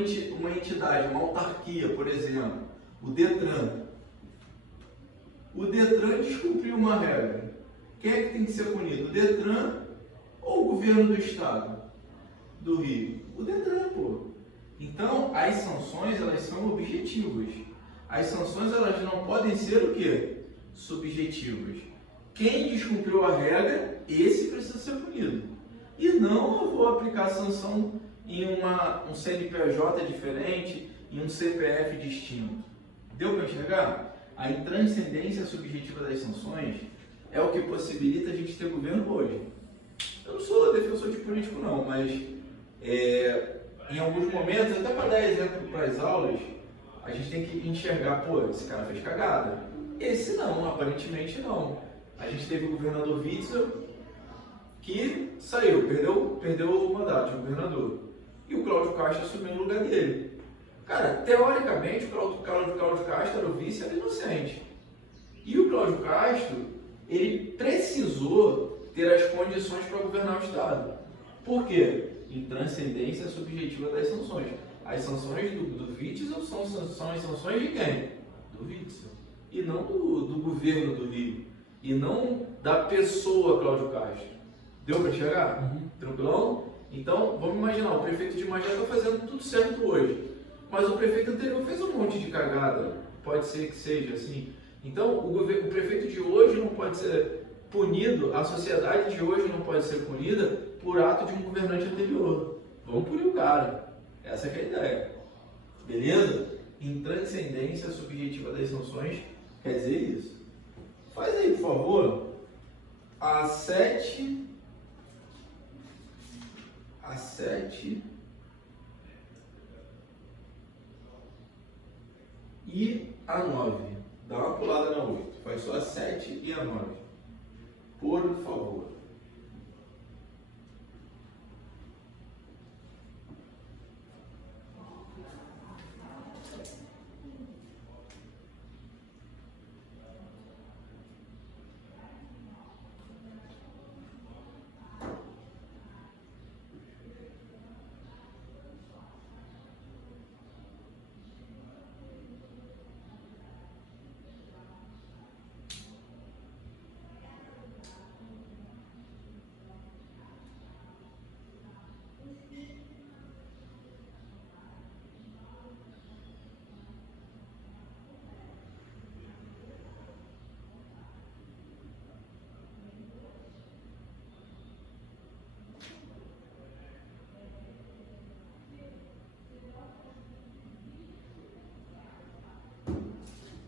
entidade, uma autarquia, por exemplo, o Detran. O Detran descumpriu uma regra. Quem é que tem que ser punido? O Detran ou o governo do estado do Rio? O Detran, pô. Então, as sanções, elas são objetivas. As sanções, elas não podem ser o quê? Subjetivas. Quem descumpriu a regra, esse precisa ser punido. E não eu vou aplicar sanção em um CNPJ diferente, em um CPF distinto. Deu para enxergar? A intranscendência subjetiva das sanções é o que possibilita a gente ter governo hoje. Eu não sou defensor de político não, mas em alguns momentos, até para dar exemplo para as aulas, a gente tem que enxergar, pô, esse cara fez cagada. Esse não, aparentemente não. A gente teve o governador Witzel, que saiu, perdeu o mandato de governador. E o Cláudio Castro assumiu o lugar dele. Cara, teoricamente, o Cláudio Castro era o vice, era inocente. E o Cláudio Castro, ele precisou ter as condições para governar o Estado. Por quê? Intranscendência subjetiva das sanções. As sanções do Witzel são as sanções de quem? Do Witzel. E não do governo do Rio. E não da pessoa Cláudio Castro. Deu para chegar? Tranquilão? Então, vamos imaginar, o prefeito de Magé está fazendo tudo certo hoje, mas o prefeito anterior fez um monte de cagada, pode ser que seja assim. Então, o prefeito de hoje não pode ser punido, a sociedade de hoje não pode ser punida por ato de um governante anterior. Vamos punir o cara. Essa que é a ideia. Beleza? Intranscendência subjetiva das sanções quer dizer isso. Faz aí, por favor, a 7 e a 9. Dá uma pulada na 8. Faz só a 7 e a 9. Por favor.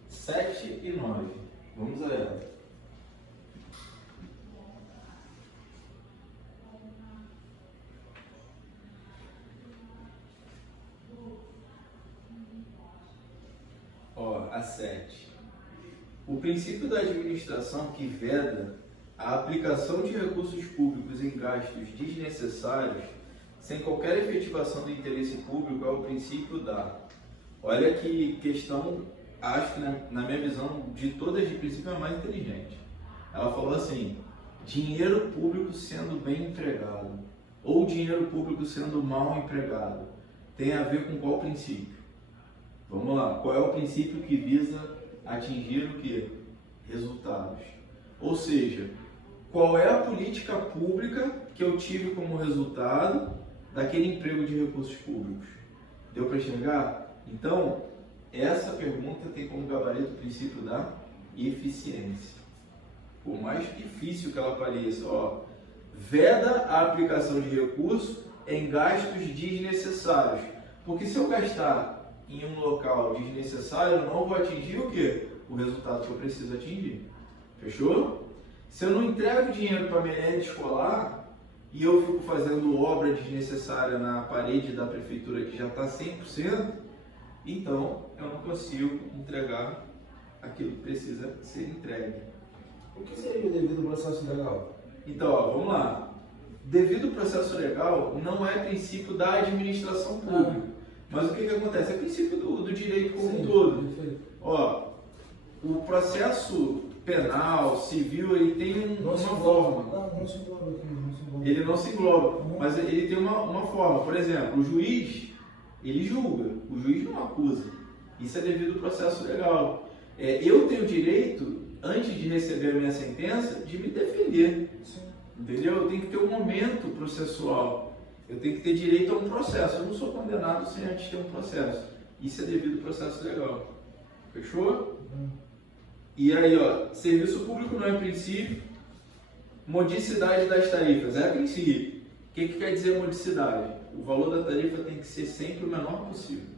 Sete e 9. Vamos a ela. Ó, a 7. O princípio da administração que veda a aplicação de recursos públicos em gastos desnecessários sem qualquer efetivação do interesse público é o princípio da... Olha que questão... Acho que na minha visão de todas de princípio é a mais inteligente. Ela falou assim, dinheiro público sendo bem empregado ou dinheiro público sendo mal empregado tem a ver com qual princípio? Vamos lá, qual é o princípio que visa atingir o quê? Resultados. Ou seja, qual é a política pública que eu tive como resultado daquele emprego de recursos públicos? Deu para enxergar? Então, essa pergunta tem como gabarito o princípio da eficiência. Por mais difícil que ela pareça, ó, veda a aplicação de recursos em gastos desnecessários. Porque se eu gastar em um local desnecessário, eu não vou atingir o quê? O resultado que eu preciso atingir. Fechou? Se eu não entrego dinheiro para a merenda escolar e eu fico fazendo obra desnecessária na parede da prefeitura que já está 100%, então eu não consigo entregar aquilo que precisa ser entregue. O que seria o devido processo legal? Então, ó, vamos lá. Devido processo legal não é princípio da administração pública. Mas o que acontece? É princípio do direito como um todo. Perfeito. Ó, o processo penal, civil, ele tem uma forma. Não se engloba aqui, não se engloba. Ele não se engloba, mas ele tem uma forma. Por exemplo, o juiz, ele julga, o juiz não acusa. Isso é devido ao processo legal. Eu tenho direito, antes de receber a minha sentença, de me defender. Sim. Entendeu? Eu tenho que ter um momento processual. Eu tenho que ter direito a um processo. Eu não sou condenado sem antes ter um processo. Isso é devido ao processo legal. Fechou? E aí, ó, serviço público não é princípio. Modicidade das tarifas é princípio. O que quer dizer modicidade? O valor da tarifa tem que ser sempre o menor possível.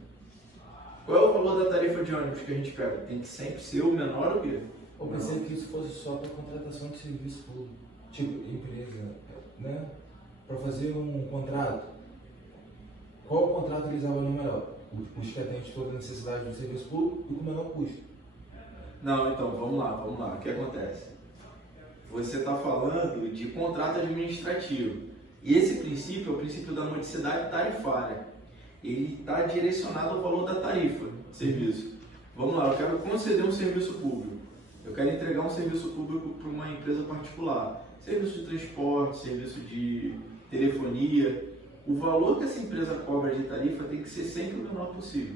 Qual é o valor da tarifa de ônibus que a gente pega? Tem que sempre ser o menor o quê? Eu pensei que isso fosse só para contratação de serviço público, tipo empresa, né? Para fazer um contrato. Qual contrato eles avaliam melhor? Os que atendem toda a necessidade do serviço público e com o menor custo. Não, então, vamos lá. O que acontece? Você está falando de contrato administrativo. E esse princípio é o princípio da modicidade tarifária. Ele está direcionado ao valor da tarifa de serviço. Vamos lá, eu quero conceder um serviço público. Eu quero entregar um serviço público para uma empresa particular. Serviço de transporte, serviço de telefonia. O valor que essa empresa cobra de tarifa tem que ser sempre o menor possível.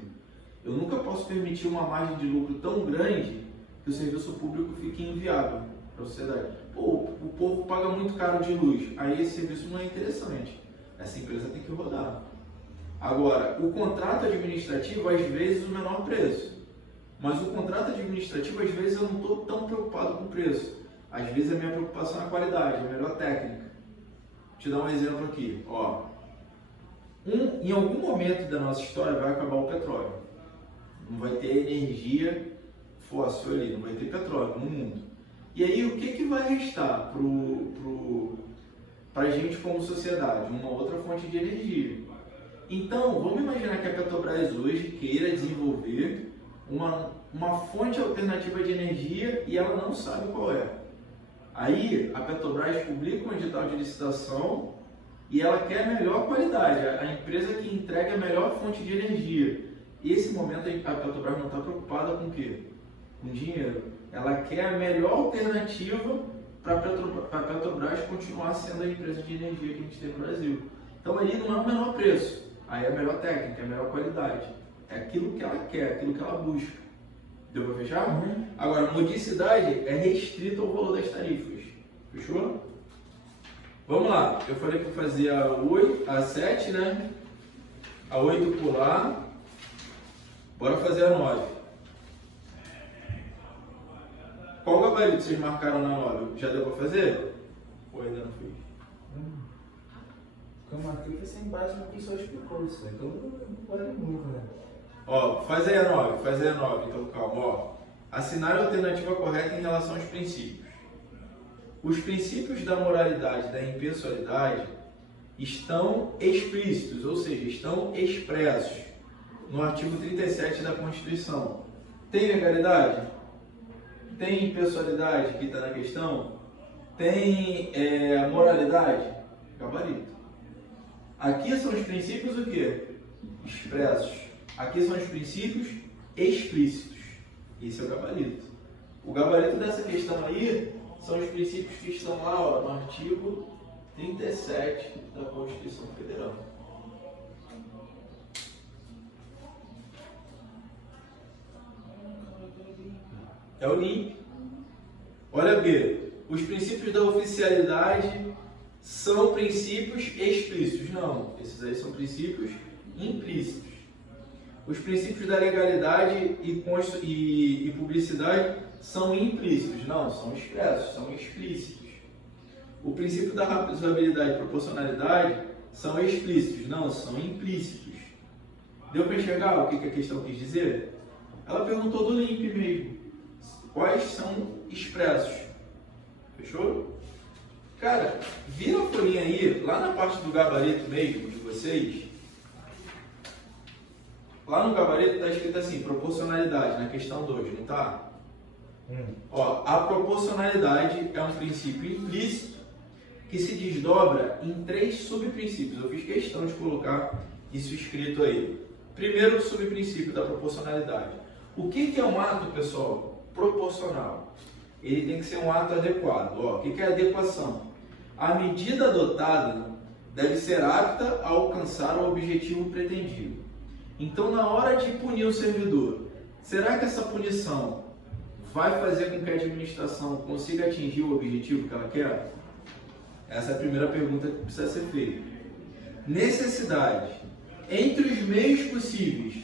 Eu nunca posso permitir uma margem de lucro tão grande que o serviço público fique inviável para a sociedade. Pô, o povo paga muito caro de luz, aí esse serviço não é interessante. essa empresa tem que rodar. Agora, o contrato administrativo, às vezes, o menor preço. Mas o contrato administrativo, às vezes, eu não estou tão preocupado com o preço. Às vezes, a minha preocupação é a qualidade, a melhor técnica. Vou te dar um exemplo aqui. Ó, em algum momento da nossa história vai acabar o petróleo. Não vai ter energia fóssil ali, não vai ter petróleo no mundo. E aí, o que vai restar para a gente como sociedade? Uma outra fonte de energia. Então, vamos imaginar que a Petrobras hoje queira desenvolver uma fonte alternativa de energia e ela não sabe qual é. Aí, a Petrobras publica um edital de licitação e ela quer a melhor qualidade, a empresa que entrega a melhor fonte de energia. E esse momento a Petrobras não está preocupada com o quê? Com dinheiro. Ela quer a melhor alternativa para a Petrobras continuar sendo a empresa de energia que a gente tem no Brasil. Então, ali não é o menor preço, aí é a melhor técnica, é a melhor qualidade. É aquilo que ela quer, aquilo que ela busca. Deu para fechar? Uhum. Agora, a modicidade é restrita ao valor das tarifas. Fechou? Vamos lá. Eu falei para fazer a 7, né? A 8 pular. Bora fazer a 9. Qual gabarito vocês marcaram na 9? Já deu para fazer? Ou ainda não fiz? O que eu marquei foi sem base no que o senhor explicou. Isso aí que eu não parei muito, né? Ó, faz aí a 9, então calma, ó. Assinar a alternativa correta em relação aos princípios. Os princípios da moralidade e da impessoalidade estão explícitos, ou seja, estão expressos no artigo 37 da Constituição. Tem legalidade? Tem impessoalidade que está na questão? Tem moralidade? Gabarito. Aqui são os princípios o quê? Expressos. Aqui são os princípios explícitos. Esse é o gabarito. O gabarito dessa questão aí são os princípios que estão lá, ó, no artigo 37 da Constituição Federal. É o link. Olha B. Os princípios da oficialidade são princípios explícitos. Não, esses aí são princípios implícitos. Os princípios da legalidade e publicidade são implícitos. Não, são expressos, são explícitos. O princípio da razoabilidade e proporcionalidade são explícitos. Não, são implícitos. Deu para enxergar o que a questão quis dizer? Ela perguntou do LIMP mesmo. Quais são expressos? Fechou? Cara, vira a folhinha aí, lá na parte do gabarito mesmo de vocês. Lá no gabarito está escrito assim, proporcionalidade, na questão 2, não está? Ó, a proporcionalidade é um princípio implícito que se desdobra em 3 subprincípios. Eu fiz questão de colocar isso escrito aí. Primeiro subprincípio da proporcionalidade. O que é um ato, pessoal? Proporcional. Ele tem que ser um ato adequado. Ó, o que é adequação? A medida adotada deve ser apta a alcançar o objetivo pretendido. Então, na hora de punir o servidor, será que essa punição vai fazer com que a administração consiga atingir o objetivo que ela quer? Essa é a primeira pergunta que precisa ser feita. Necessidade. Entre os meios possíveis,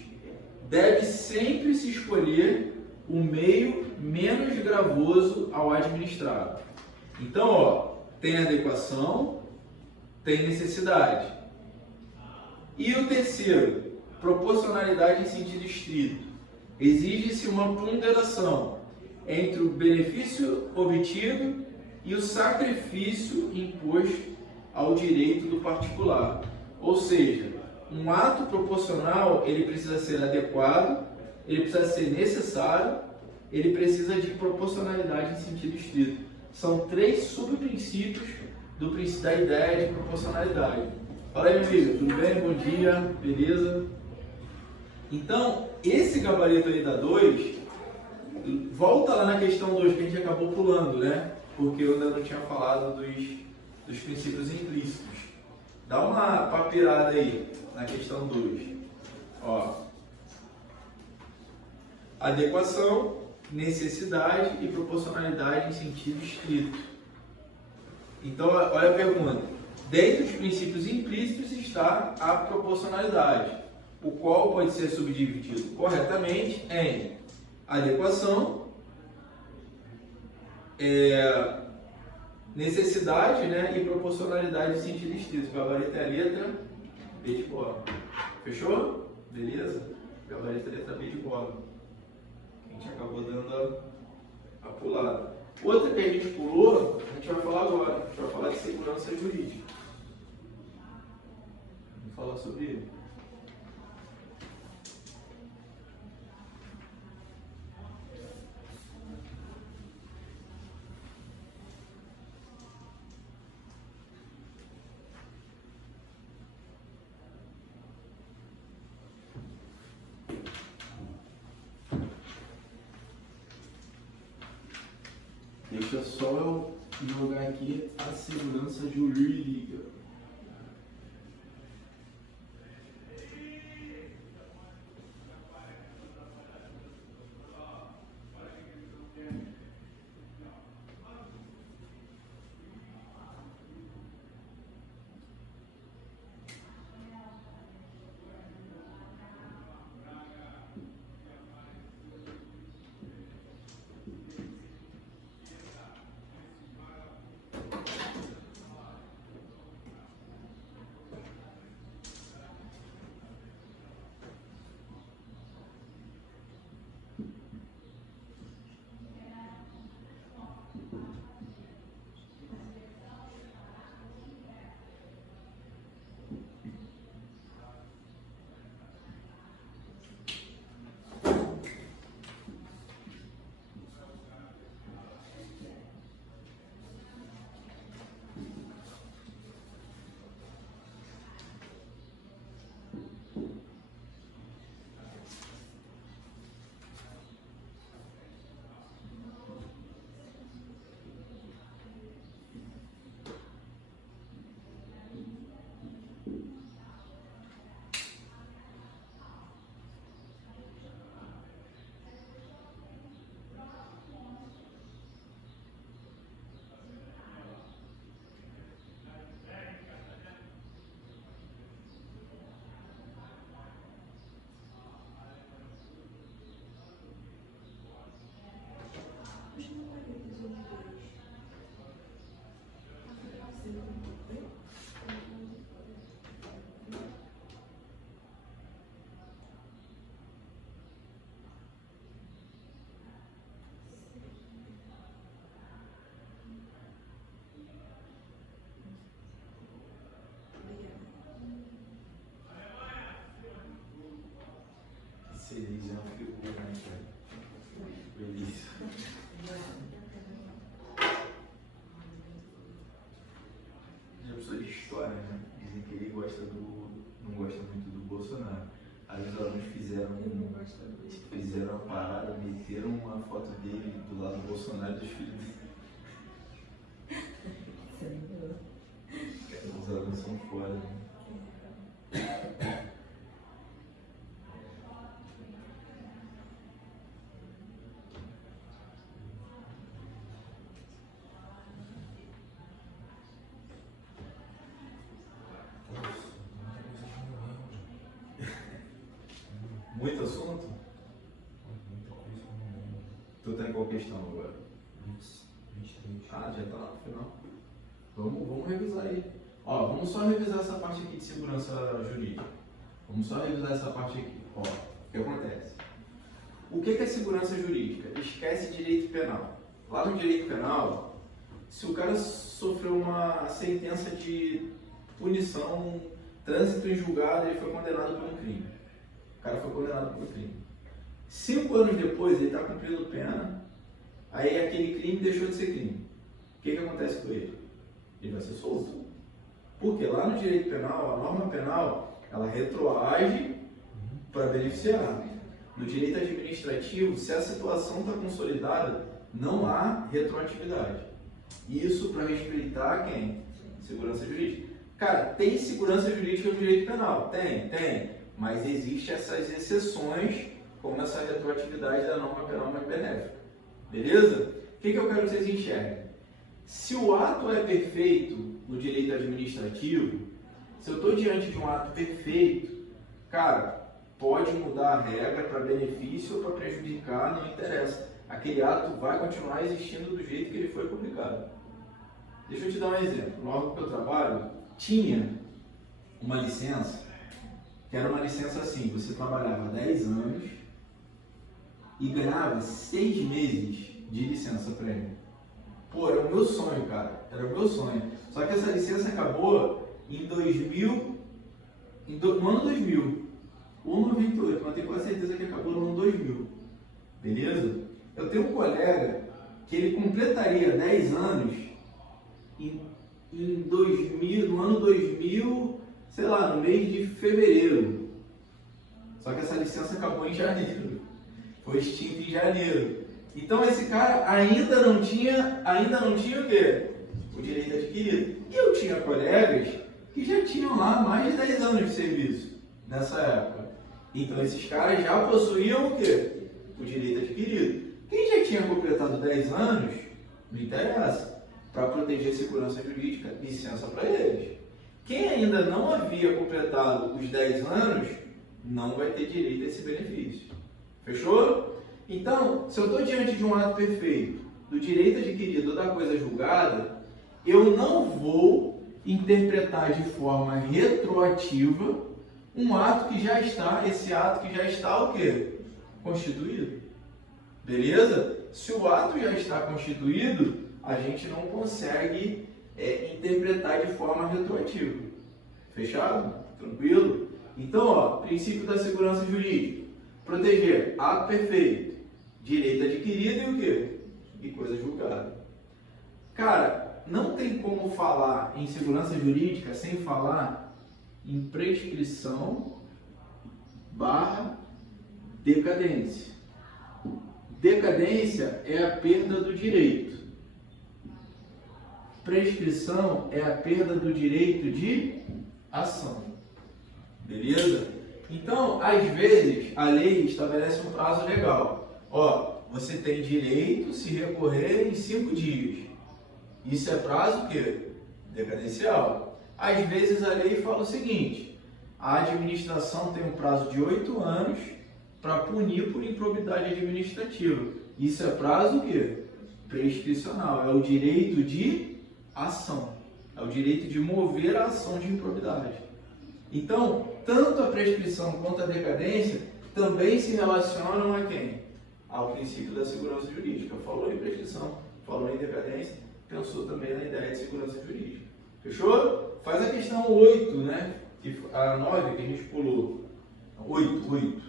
deve sempre se escolher o meio menos gravoso ao administrado. Então, ó, tem adequação, tem necessidade. E o terceiro, proporcionalidade em sentido estrito. Exige-se uma ponderação entre o benefício obtido e o sacrifício imposto ao direito do particular. Ou seja, um ato proporcional, ele precisa ser adequado, ele precisa ser necessário, ele precisa de proporcionalidade em sentido estrito. São 3 subprincípios da ideia de proporcionalidade. Fala aí, meu amigo, tudo bem? Bom dia, beleza? Então, esse gabarito aí da 2, volta lá na questão 2 que a gente acabou pulando, né? Porque eu ainda não tinha falado dos princípios implícitos. Dá uma papirada aí na questão 2. Ó, adequação, necessidade e proporcionalidade em sentido estrito. Então, olha a pergunta. Dentre os princípios implícitos está a proporcionalidade, o qual pode ser subdividido corretamente em adequação, necessidade, né, e proporcionalidade em sentido estrito. Gabarito é a letra B de bola. Fechou? Beleza? Gabarito é a letra B de bola. A gente acabou dando a pulada. Outra que a gente pulou, a gente vai falar agora. A gente vai falar de segurança jurídica. Vamos falar sobre ele. Deixa só eu jogar aqui a segurança jurídica. Feliz é uma figura, né, cara? Feliz. Já pessoa de história, né? Dizem que ele não gosta muito do Bolsonaro. Aí os alunos fizeram uma parada, meteram uma foto dele do lado do Bolsonaro e dos filhos dele. Os alunos são foda, né? Muito assunto? Muita coisa que eu não lembro. Tu tá em qual questão agora? 23. Ah, já tá lá no final. Vamos revisar aí. Ó, vamos só revisar essa parte aqui de segurança jurídica. Vamos só revisar essa parte aqui. Ó, o que acontece? O que é segurança jurídica? Esquece direito penal. Lá no direito penal, se o cara sofreu uma sentença de punição, trânsito em julgado, ele foi condenado por um crime. O cara foi condenado por um crime. 5 anos depois, ele está cumprindo pena, aí aquele crime deixou de ser crime. O que acontece com ele? Ele vai ser solto. Porque lá no direito penal, a norma penal, ela retroage para beneficiar. No direito administrativo, se a situação está consolidada, não há retroatividade. Isso para respeitar quem? Segurança jurídica. Cara, tem segurança jurídica no direito penal? Tem. Mas existem essas exceções, como essa retroatividade da norma penal mais benéfica. Beleza? O que eu quero que vocês enxerguem? Se o ato é perfeito no direito administrativo, se eu estou diante de um ato perfeito, cara, pode mudar a regra para benefício ou para prejudicar, não interessa. Aquele ato vai continuar existindo do jeito que ele foi publicado. Deixa eu te dar um exemplo. No órgão que eu trabalho, tinha uma licença, que era uma licença assim, você trabalhava 10 anos e ganhava 6 meses de licença prêmio. Pô, era o meu sonho, cara. Era o meu sonho. Só que essa licença acabou em 2000, no ano 2000. Ou 98, mas tenho quase certeza que acabou no ano 2000. Beleza? Eu tenho um colega que ele completaria 10 anos em 2000, no ano 2000, sei lá, no mês de fevereiro. Só que essa licença acabou em janeiro. Foi extinta em janeiro. Então esse cara ainda não tinha o quê? O direito adquirido. E eu tinha colegas que já tinham lá mais de 10 anos de serviço nessa época. Então esses caras já possuíam o quê? O direito adquirido. Quem já tinha completado 10 anos, não interessa. Para proteger a segurança jurídica, licença para eles. Quem ainda não havia completado os 10 anos, não vai ter direito a esse benefício. Fechou? Então, se eu estou diante de um ato perfeito, do direito adquirido ou da coisa julgada, eu não vou interpretar de forma retroativa um ato que já está, esse ato que já está o quê? Constituído. Beleza? Se o ato já está constituído, a gente não consegue interpretar de forma retroativa. Fechado? Tranquilo? Então, ó, princípio da segurança jurídica. Proteger ato perfeito, direito adquirido e o quê? E coisa julgada. Cara, não tem como falar em segurança jurídica sem falar em prescrição / decadência. Decadência é a perda do direito. Prescrição é a perda do direito de ação. Beleza? Então, às vezes, a lei estabelece um prazo legal. Ó, você tem direito se recorrer em 5 dias. Isso é prazo o quê? Decadencial. Às vezes a lei fala o seguinte: a administração tem um prazo de 8 anos para punir por improbidade administrativa. Isso é prazo o quê? Prescricional. É o direito de ação. É o direito de mover a ação de improbidade. Então, tanto a prescrição quanto a decadência também se relacionam a quem? Ao princípio da segurança jurídica. Falou em prescrição, falou em decadência, pensou também na ideia de segurança jurídica. Fechou? Faz a questão 8, né? A 9 que a gente pulou. 8.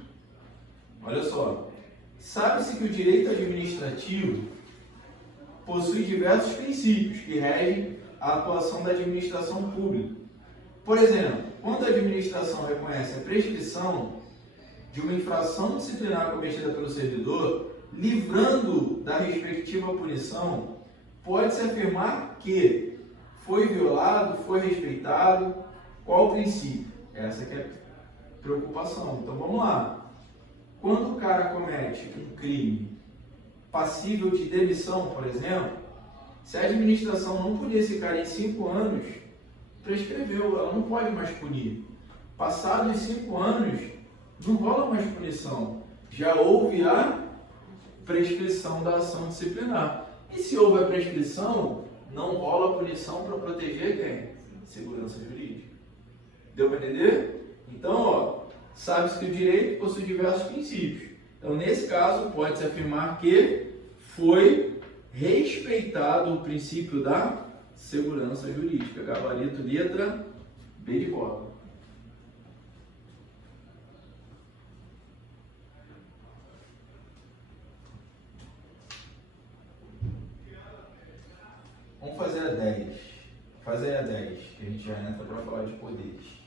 Olha só. Sabe-se que o direito administrativo possui diversos princípios que regem a atuação da administração pública. Por exemplo, quando a administração reconhece a prescrição de uma infração disciplinar cometida pelo servidor, livrando da respectiva punição, pode-se afirmar que foi violado, foi respeitado. Qual o princípio? Essa que é a preocupação. Então vamos lá. Quando o cara comete um crime passível de demissão, por exemplo, se a administração não punir esse cara em 5 anos, prescreveu, ela não pode mais punir. Passados 5 anos, não rola mais punição. Já houve a prescrição da ação disciplinar. E se houve a prescrição, não rola punição para proteger quem? Segurança jurídica. Deu para entender? Então, ó, sabe-se que o direito possui diversos princípios. Então, nesse caso, pode-se afirmar que foi respeitado o princípio da segurança jurídica. Gabarito, letra B de bola. Vamos fazer a 10. Fazer a 10, que a gente já entra para falar de poderes.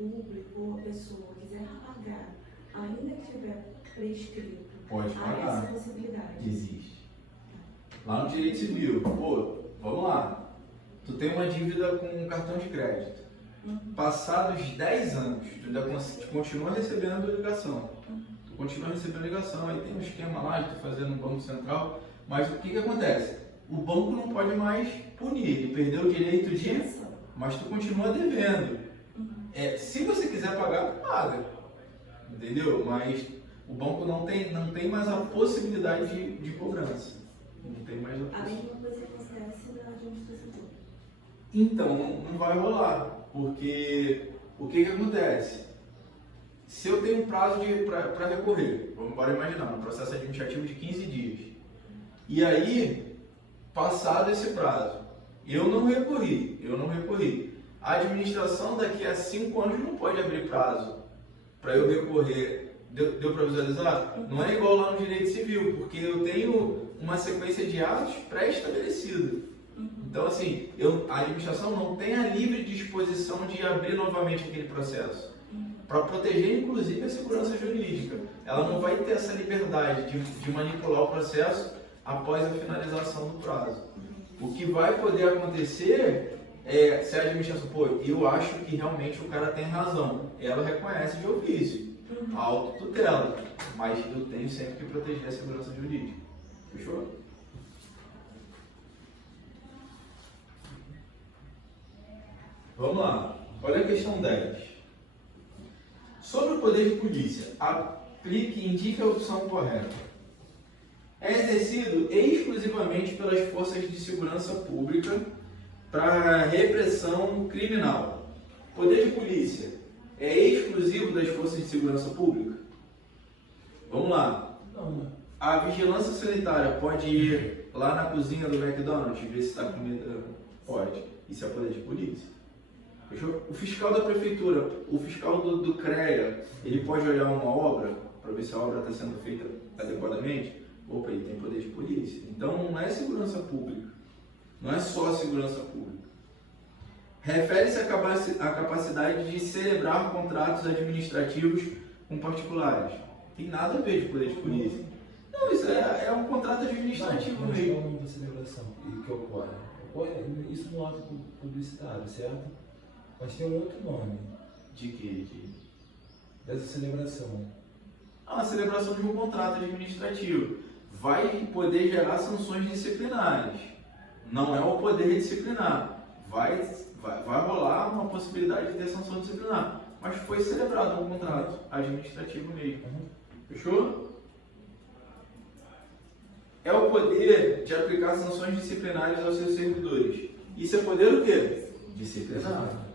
público ou a pessoa quiser pagar, ainda que tiver prescrito, Pode há pagar. essa possibilidade. Existe. Lá no direito civil, pô, vamos lá. Tu tem uma dívida com um cartão de crédito. Passados 10 anos, tu ainda continua recebendo ligação. Tu continua recebendo ligação, aí tem um esquema lá de tu fazer no Banco Central, mas o que acontece? O banco não pode mais punir, ele perdeu o direito de... Mas tu continua devendo. Se você quiser pagar, tu paga. Entendeu? Mas o banco não tem mais a possibilidade de cobrança. Não tem mais a A possibilidade. mesma coisa acontece na administração pública. Então, não vai rolar. Porque o que acontece? Se eu tenho um prazo para recorrer, vamos embora imaginar, um processo administrativo de 15 dias. E aí, passado esse prazo, eu não recorri. A administração daqui a 5 anos não pode abrir prazo para eu recorrer. Deu para visualizar? Não é igual lá no direito civil, porque eu tenho uma sequência de atos pré-estabelecida. Então, assim, a administração não tem a livre disposição de abrir novamente aquele processo. Para proteger, inclusive, a segurança jurídica. Ela não vai ter essa liberdade de manipular o processo após a finalização do prazo. O que vai poder acontecer é, se a administração, eu acho que realmente o cara tem razão. Ela reconhece de ofício, a autotutela, mas eu tenho sempre que proteger a segurança jurídica. Fechou? Vamos lá. Olha a questão 10. Sobre o poder de polícia, aplique e indique a opção correta. É exercido exclusivamente pelas forças de segurança pública para repressão criminal. Poder de polícia é exclusivo das forças de segurança pública? Vamos lá. Não. A vigilância sanitária pode ir lá na cozinha do McDonald's ver se está comida? Pode. Isso é poder de polícia. Fechou? O fiscal da prefeitura, o fiscal do CREA, ele pode olhar uma obra para ver se a obra está sendo feita adequadamente? Opa, ele tem poder de polícia. Então não é segurança pública. Não é só segurança pública. Refere-se à capacidade de celebrar contratos administrativos com particulares. Tem nada a ver de poder de polícia. Não, isso é um contrato administrativo Não, mesmo. é o nome da celebração e que ocorre. Ocorre isso no ato publicitário, certo? Mas tem um outro nome De quê? dessa celebração. A celebração de um contrato administrativo vai poder gerar sanções disciplinares. Não é o poder disciplinar. Vai rolar uma possibilidade de ter sanção disciplinar. Mas foi celebrado um contrato administrativo mesmo. Fechou? É o poder de aplicar sanções disciplinares aos seus servidores. Isso é poder o quê? Disciplinar.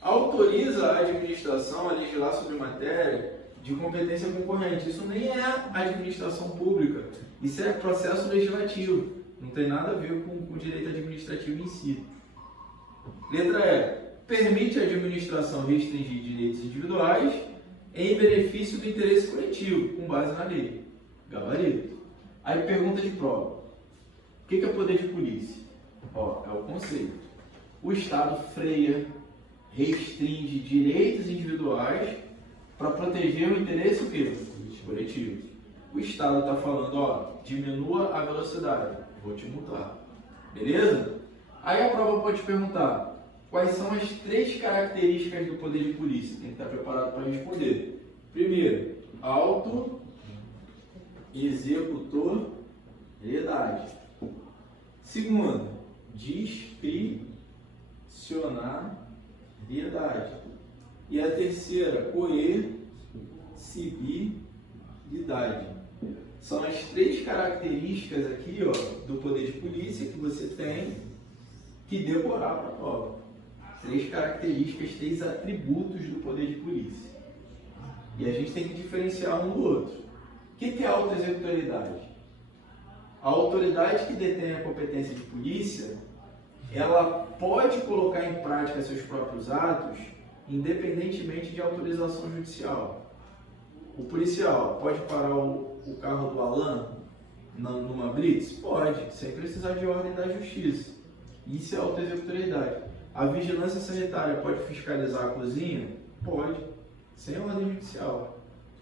Autoriza a administração a legislar sobre matéria de competência concorrente. Isso nem é administração pública. Isso é processo legislativo. Não tem nada a ver com o direito administrativo em si. Letra E. Permite a administração restringir direitos individuais em benefício do interesse coletivo, com base na lei. Gabarito. Aí pergunta de prova. O que é poder de polícia? É o conceito. O Estado freia, restringe direitos individuais para proteger o interesse o quê? Coletivo. O Estado está falando, diminua a velocidade, vou te multar. Beleza? Aí a prova pode te perguntar, quais são as 3 características do poder de polícia? Tem que estar preparado para responder. Primeiro, auto-executoriedade. Segundo, discricionariedade. E a terceira, coercibilidade. São as 3 características aqui, do poder de polícia que você tem que decorar para a prova. 3 características, 3 atributos do poder de polícia. E a gente tem que diferenciar um do outro. O que é auto-executoriedade? A autoridade que detém a competência de polícia, ela pode colocar em prática seus próprios atos, independentemente de autorização judicial. O policial pode parar o carro do Alan numa blitz? Pode, sem precisar de ordem da justiça. Isso é auto-executoriedade. A vigilância sanitária pode fiscalizar a cozinha? Pode, sem ordem judicial.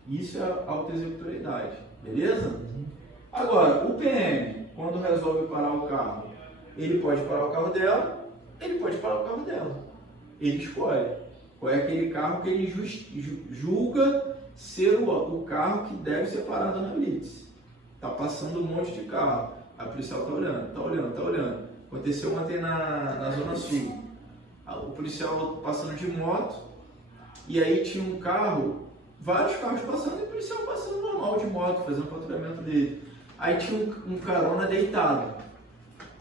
Isso é a autoexecutoriedade, beleza? Agora, o PM, quando resolve parar o carro, ele pode parar o carro dela, ele pode parar o carro dela. Ele escolhe qual é aquele carro que ele julga ser o carro que deve ser parado na blitz. Tá passando um monte de carro, a policial tá olhando. Aconteceu ontem na Zona Sul. O policial passando de moto, e aí tinha um carro, vários carros passando, e o policial passando normal de moto, fazendo o patrulhamento dele. Aí tinha um carona deitado.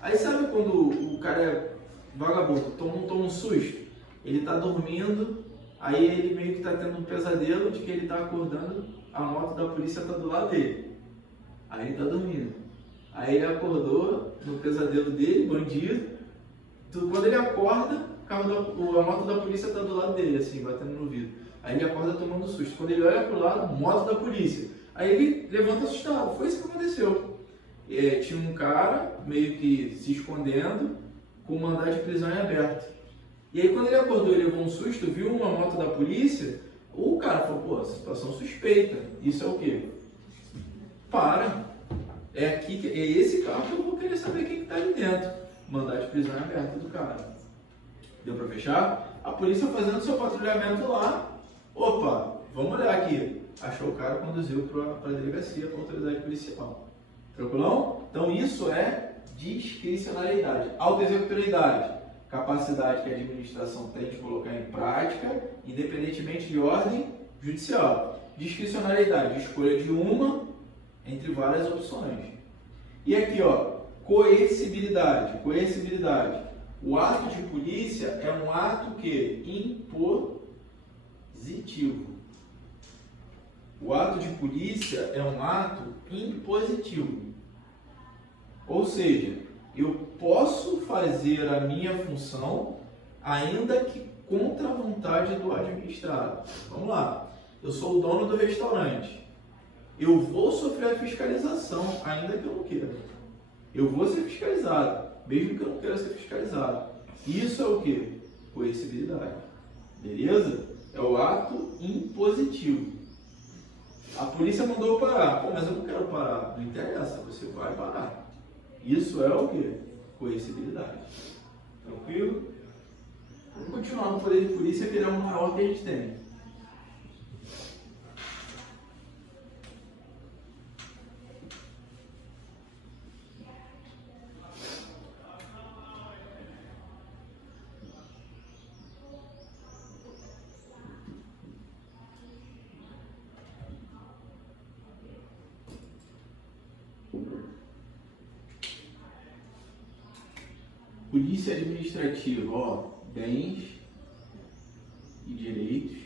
Aí sabe quando o cara é vagabundo, toma um susto? Ele tá dormindo, aí ele meio que tá tendo um pesadelo de que ele tá acordando, a moto da polícia tá do lado dele. Aí ele tá dormindo. Aí ele acordou no pesadelo dele, bandido. Quando ele acorda, a moto da polícia tá do lado dele, assim, batendo no vidro. Aí ele acorda tomando susto. Quando ele olha pro lado, moto da polícia. Aí ele levanta assustado. Foi isso que aconteceu. Tinha um cara meio que se escondendo com mandado de prisão em aberto. E aí quando ele acordou e levou um susto, viu uma moto da polícia, o cara falou, pô, situação suspeita. Isso é o quê? Para. É esse carro que eu vou querer saber quem que tá ali dentro. Mandado de prisão em aberto do cara. Deu para fechar? A polícia fazendo seu patrulhamento lá. Opa, vamos olhar aqui. Achou o cara, conduziu para a delegacia, para a autoridade policial. Tranquilão? Então isso é discricionariedade. Autoexecutoriedade. Capacidade que a administração tem de colocar em prática, independentemente de ordem judicial. Discricionariedade. Escolha de uma entre várias opções. E aqui, ó, coercibilidade. O ato de polícia é um ato que impositivo. O ato de polícia é um ato impositivo. Ou seja, eu posso fazer a minha função ainda que contra a vontade do administrado. Vamos lá. Eu sou o dono do restaurante. Eu vou sofrer a fiscalização, ainda que eu não queira. Eu vou ser fiscalizado, mesmo que eu não queira ser fiscalizado. Isso é o quê? Coercibilidade. Beleza? É o ato impositivo. A polícia mandou eu parar. Pô, mas eu não quero parar. Não interessa, você vai parar. Isso é o quê? Coercibilidade. Tranquilo? Vamos continuar no poder de polícia, que ele é o maior que a gente tem. Polícia administrativa, ó, bens e direitos.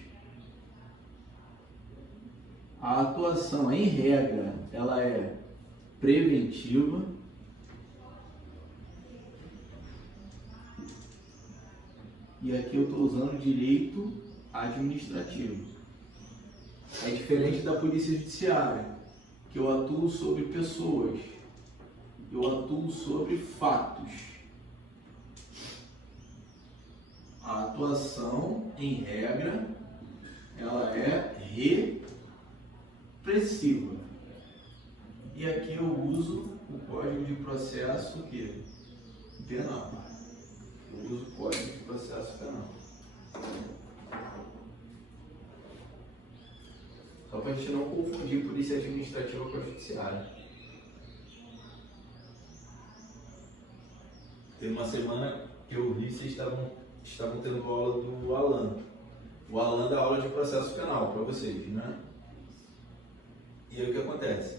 A atuação, em regra, ela é preventiva. E aqui eu estou usando direito administrativo. É diferente da polícia judiciária, que eu atuo sobre pessoas, eu atuo sobre fatos. A atuação, em regra, ela é repressiva. E aqui eu uso o Código de Processo Penal. Eu uso o Código de Processo Penal. Só para a gente não confundir polícia administrativa com a judiciária. Tem uma semana que eu vi, vocês estavam tendo aula do Alan. O Alan dá aula de processo penal para vocês, né? E aí o que acontece?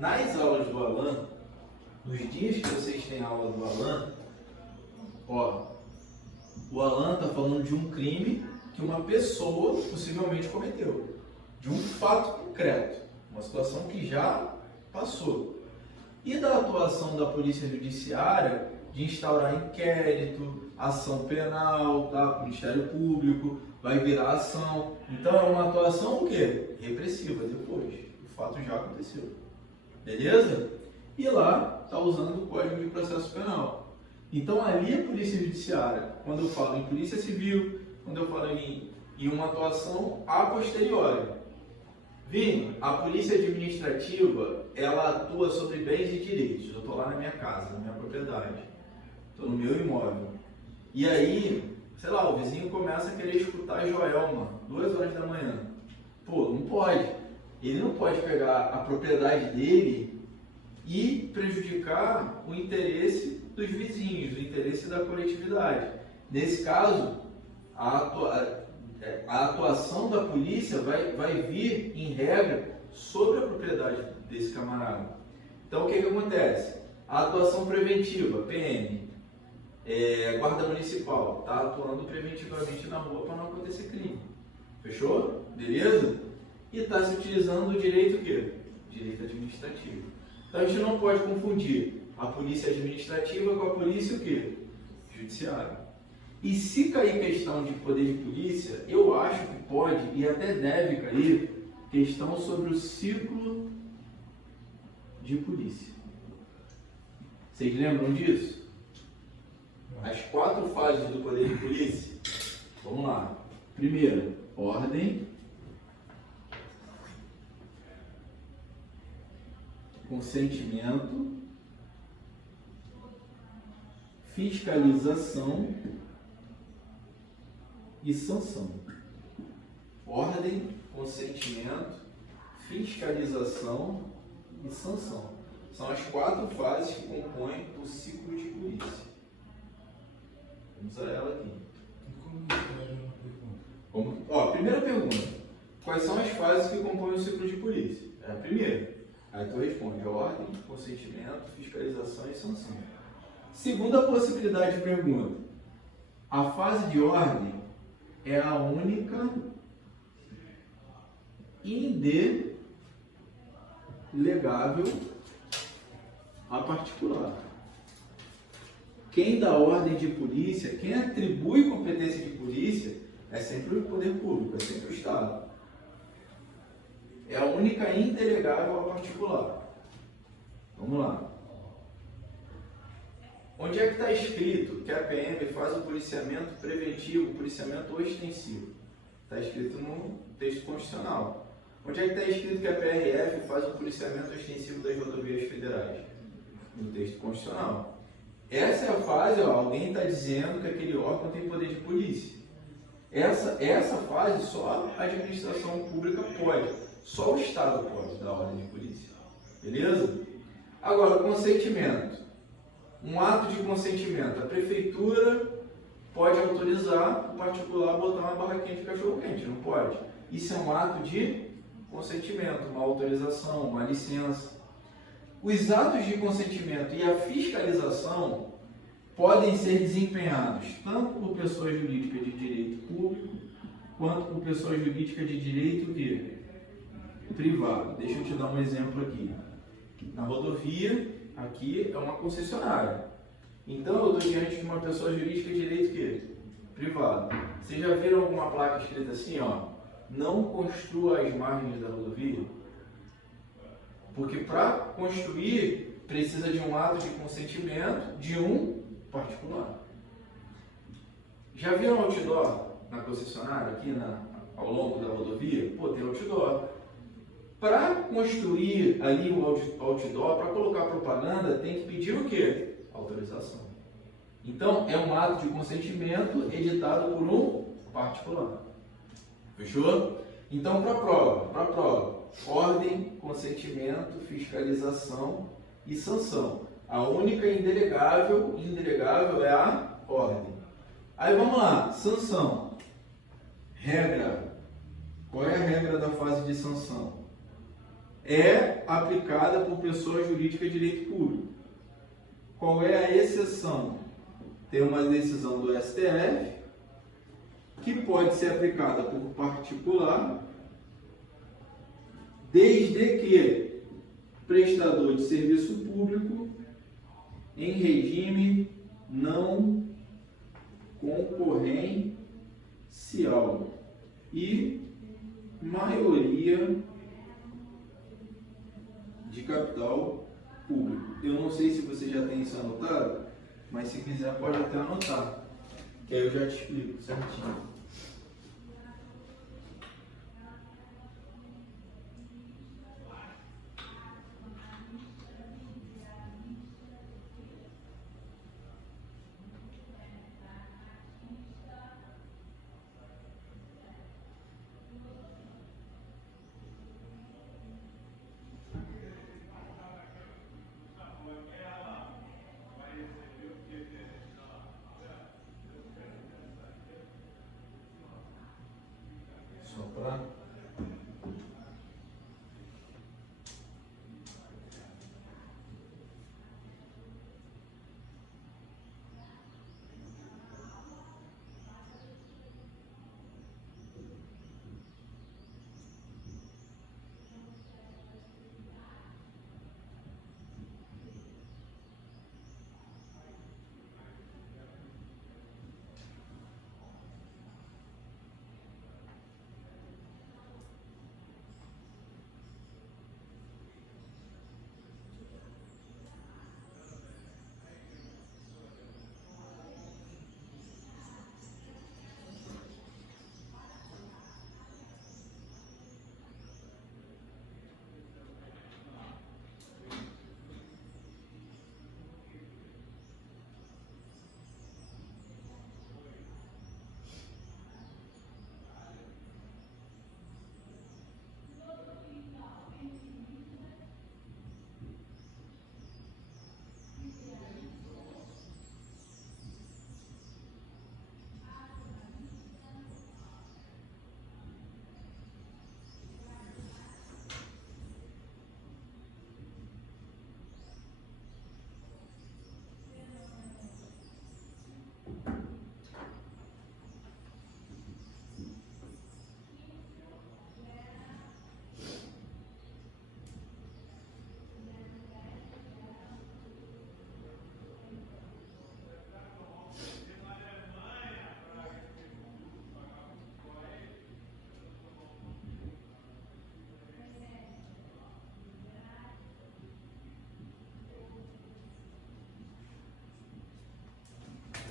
Nas aulas do Alan, nos dias que vocês têm aula do Alan, ó, o Alan está falando de um crime que uma pessoa possivelmente cometeu, de um fato concreto, uma situação que já passou. E da atuação da polícia judiciária de instaurar inquérito, ação penal, tá? O Ministério Público vai virar ação. Então é uma atuação o quê? Repressiva depois. O fato já aconteceu. Beleza? E lá está usando o Código de Processo Penal. Então ali é polícia judiciária. Quando eu falo em polícia civil, quando eu falo em uma atuação a posteriori. Vini, a polícia administrativa, ela atua sobre bens e direitos. Eu estou lá na minha casa, na minha propriedade. Estou no meu imóvel. E aí, sei lá, o vizinho começa a querer escutar a Joelma, 2 horas da manhã. Pô, não pode. Ele não pode pegar a propriedade dele e prejudicar o interesse dos vizinhos, o interesse da coletividade. Nesse caso, a atuação da polícia vai vir, em regra, sobre a propriedade desse camarada. Então, o que acontece? A atuação preventiva, PM, Guarda Municipal, está atuando preventivamente na rua para não acontecer crime. Fechou? Beleza? E está se utilizando o direito o quê? Direito administrativo. Então, a gente não pode confundir a polícia administrativa com a polícia o quê? Judiciária. E se cair questão de poder de polícia, eu acho que pode e até deve cair questão sobre o ciclo de polícia. Vocês lembram disso? As 4 fases do poder de polícia. Vamos lá. Primeiro, ordem, consentimento, fiscalização e sanção. Ordem, consentimento, fiscalização e sanção. São as 4 fases que compõem o ciclo de polícia. Vamos usar ela aqui. Primeira pergunta. Quais são as fases que compõem o ciclo de polícia? É a primeira. Aí tu responde ordem, consentimento, fiscalização e sanção. Segunda possibilidade de pergunta. A fase de ordem é a única indelegável a particular. Quem dá ordem de polícia, quem atribui competência de polícia é sempre o poder público, é sempre o Estado. É a única indelegável a particular. Vamos lá. Onde é que está escrito que a PM faz o policiamento preventivo, o policiamento ostensivo? Está escrito no texto constitucional. Onde é que está escrito que a PRF faz o policiamento ostensivo das rodovias federais? No texto constitucional. Essa é a fase, alguém está dizendo que aquele órgão tem poder de polícia. Essa fase só a administração pública pode, só o Estado pode dar ordem de polícia. Beleza? Agora, consentimento. Um ato de consentimento. A prefeitura pode autorizar o particular a botar uma barraquinha de cachorro-quente, não pode. Isso é um ato de consentimento, uma autorização, uma licença. Os atos de consentimento e a fiscalização podem ser desempenhados tanto por pessoa jurídica de direito público, quanto por pessoa jurídica de direito privado. Deixa eu te dar um exemplo aqui. Na rodovia, aqui é uma concessionária. Então, eu estou diante de uma pessoa jurídica de direito privado. Vocês já viram alguma placa escrita assim, ó? Não construa as margens da rodovia? Porque para construir, precisa de um ato de consentimento de um particular. Já viram outdoor na concessionária, aqui ao longo da rodovia? Pô, tem outdoor. Para construir ali o outdoor, para colocar propaganda, tem que pedir o quê? Autorização. Então, é um ato de consentimento editado por um particular. Fechou? Então, para a prova, ordem, consentimento, fiscalização e sanção. A única indelegável é a ordem. Aí vamos lá, sanção. Regra. Qual é a regra da fase de sanção? É aplicada por pessoa jurídica de direito público. Qual é a exceção? Tem uma decisão do STF que pode ser aplicada por particular, desde que prestador de serviço público em regime não concorrencial e maioria de capital público. Eu não sei se você já tem isso anotado, mas se quiser pode até anotar, que aí eu já te explico certinho. Soprar.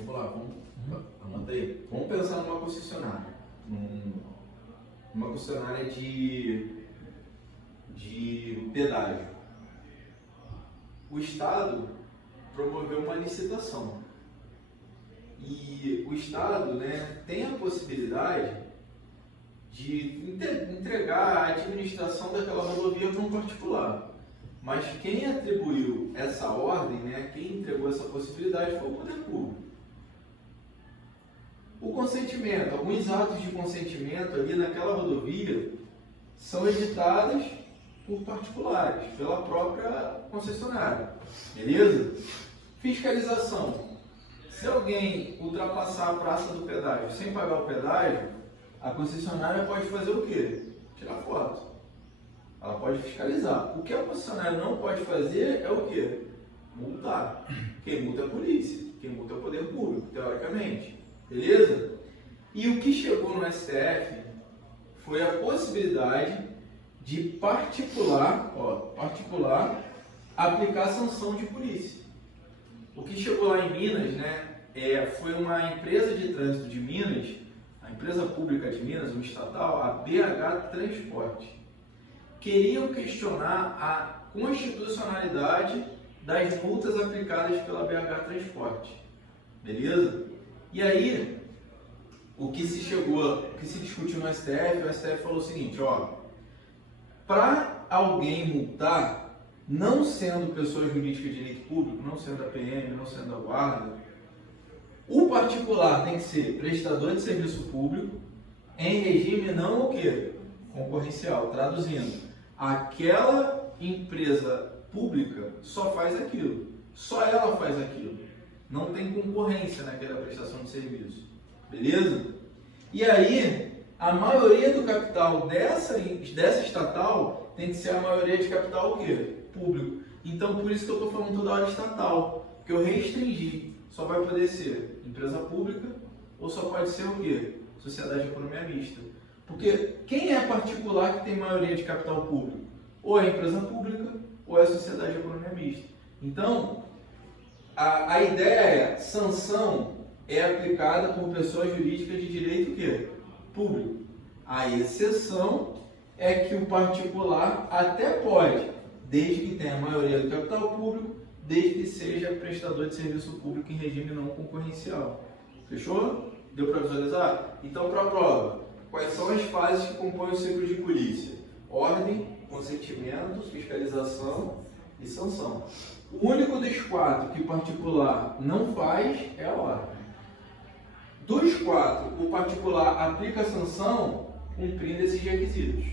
Vamos lá, anota aí. Vamos pensar numa concessionária. Uma concessionária de pedágio. O Estado promoveu uma licitação. E o Estado, né, tem a possibilidade de entregar a administração daquela rodovia para um particular. Mas quem atribuiu essa ordem, né, quem entregou essa possibilidade foi o poder público. O consentimento, alguns atos de consentimento ali naquela rodovia são editados por particulares, pela própria concessionária. Beleza? Fiscalização. Se alguém ultrapassar a praça do pedágio sem pagar o pedágio, a concessionária pode fazer o quê? Tirar foto. Ela pode fiscalizar. O que a concessionária não pode fazer é o quê? Multar. Quem multa é a polícia. Quem multa é o poder público, teoricamente. Beleza? E o que chegou no STF foi a possibilidade de particular aplicar sanção de polícia. O que chegou lá em Minas, né, foi uma empresa de trânsito de Minas, a empresa pública de Minas, uma estatal, a BH Transporte. Queriam questionar a constitucionalidade das multas aplicadas pela BH Transporte. Beleza? E aí, o que se discutiu no STF, o STF falou o seguinte, para alguém multar, não sendo pessoa jurídica de direito público, não sendo a PM, não sendo a guarda, o particular tem que ser prestador de serviço público em regime não o quê? Concorrencial. Traduzindo, aquela empresa pública só faz aquilo, só ela faz aquilo. Não tem concorrência naquela prestação de serviço. Beleza? E aí, a maioria do capital dessa estatal tem que ser a maioria de capital o quê? Público. Então, por isso que eu estou falando toda hora estatal, porque eu restringi. Só vai poder ser empresa pública ou só pode ser o quê? Sociedade de economia mista. Porque quem é particular que tem maioria de capital público? Ou é empresa pública ou é sociedade de economia mista. Então, a ideia é, sanção é aplicada por pessoa jurídica de direito o quê? Público. A exceção é que o particular até pode, desde que tenha a maioria do capital público, desde que seja prestador de serviço público em regime não concorrencial. Fechou? Deu para visualizar? Então, para a prova, quais são as fases que compõem o ciclo de polícia? Ordem, consentimento, fiscalização e sanção. O único dos 4 que o particular não faz é a ordem. Dos 4, o particular aplica a sanção cumprindo esses requisitos.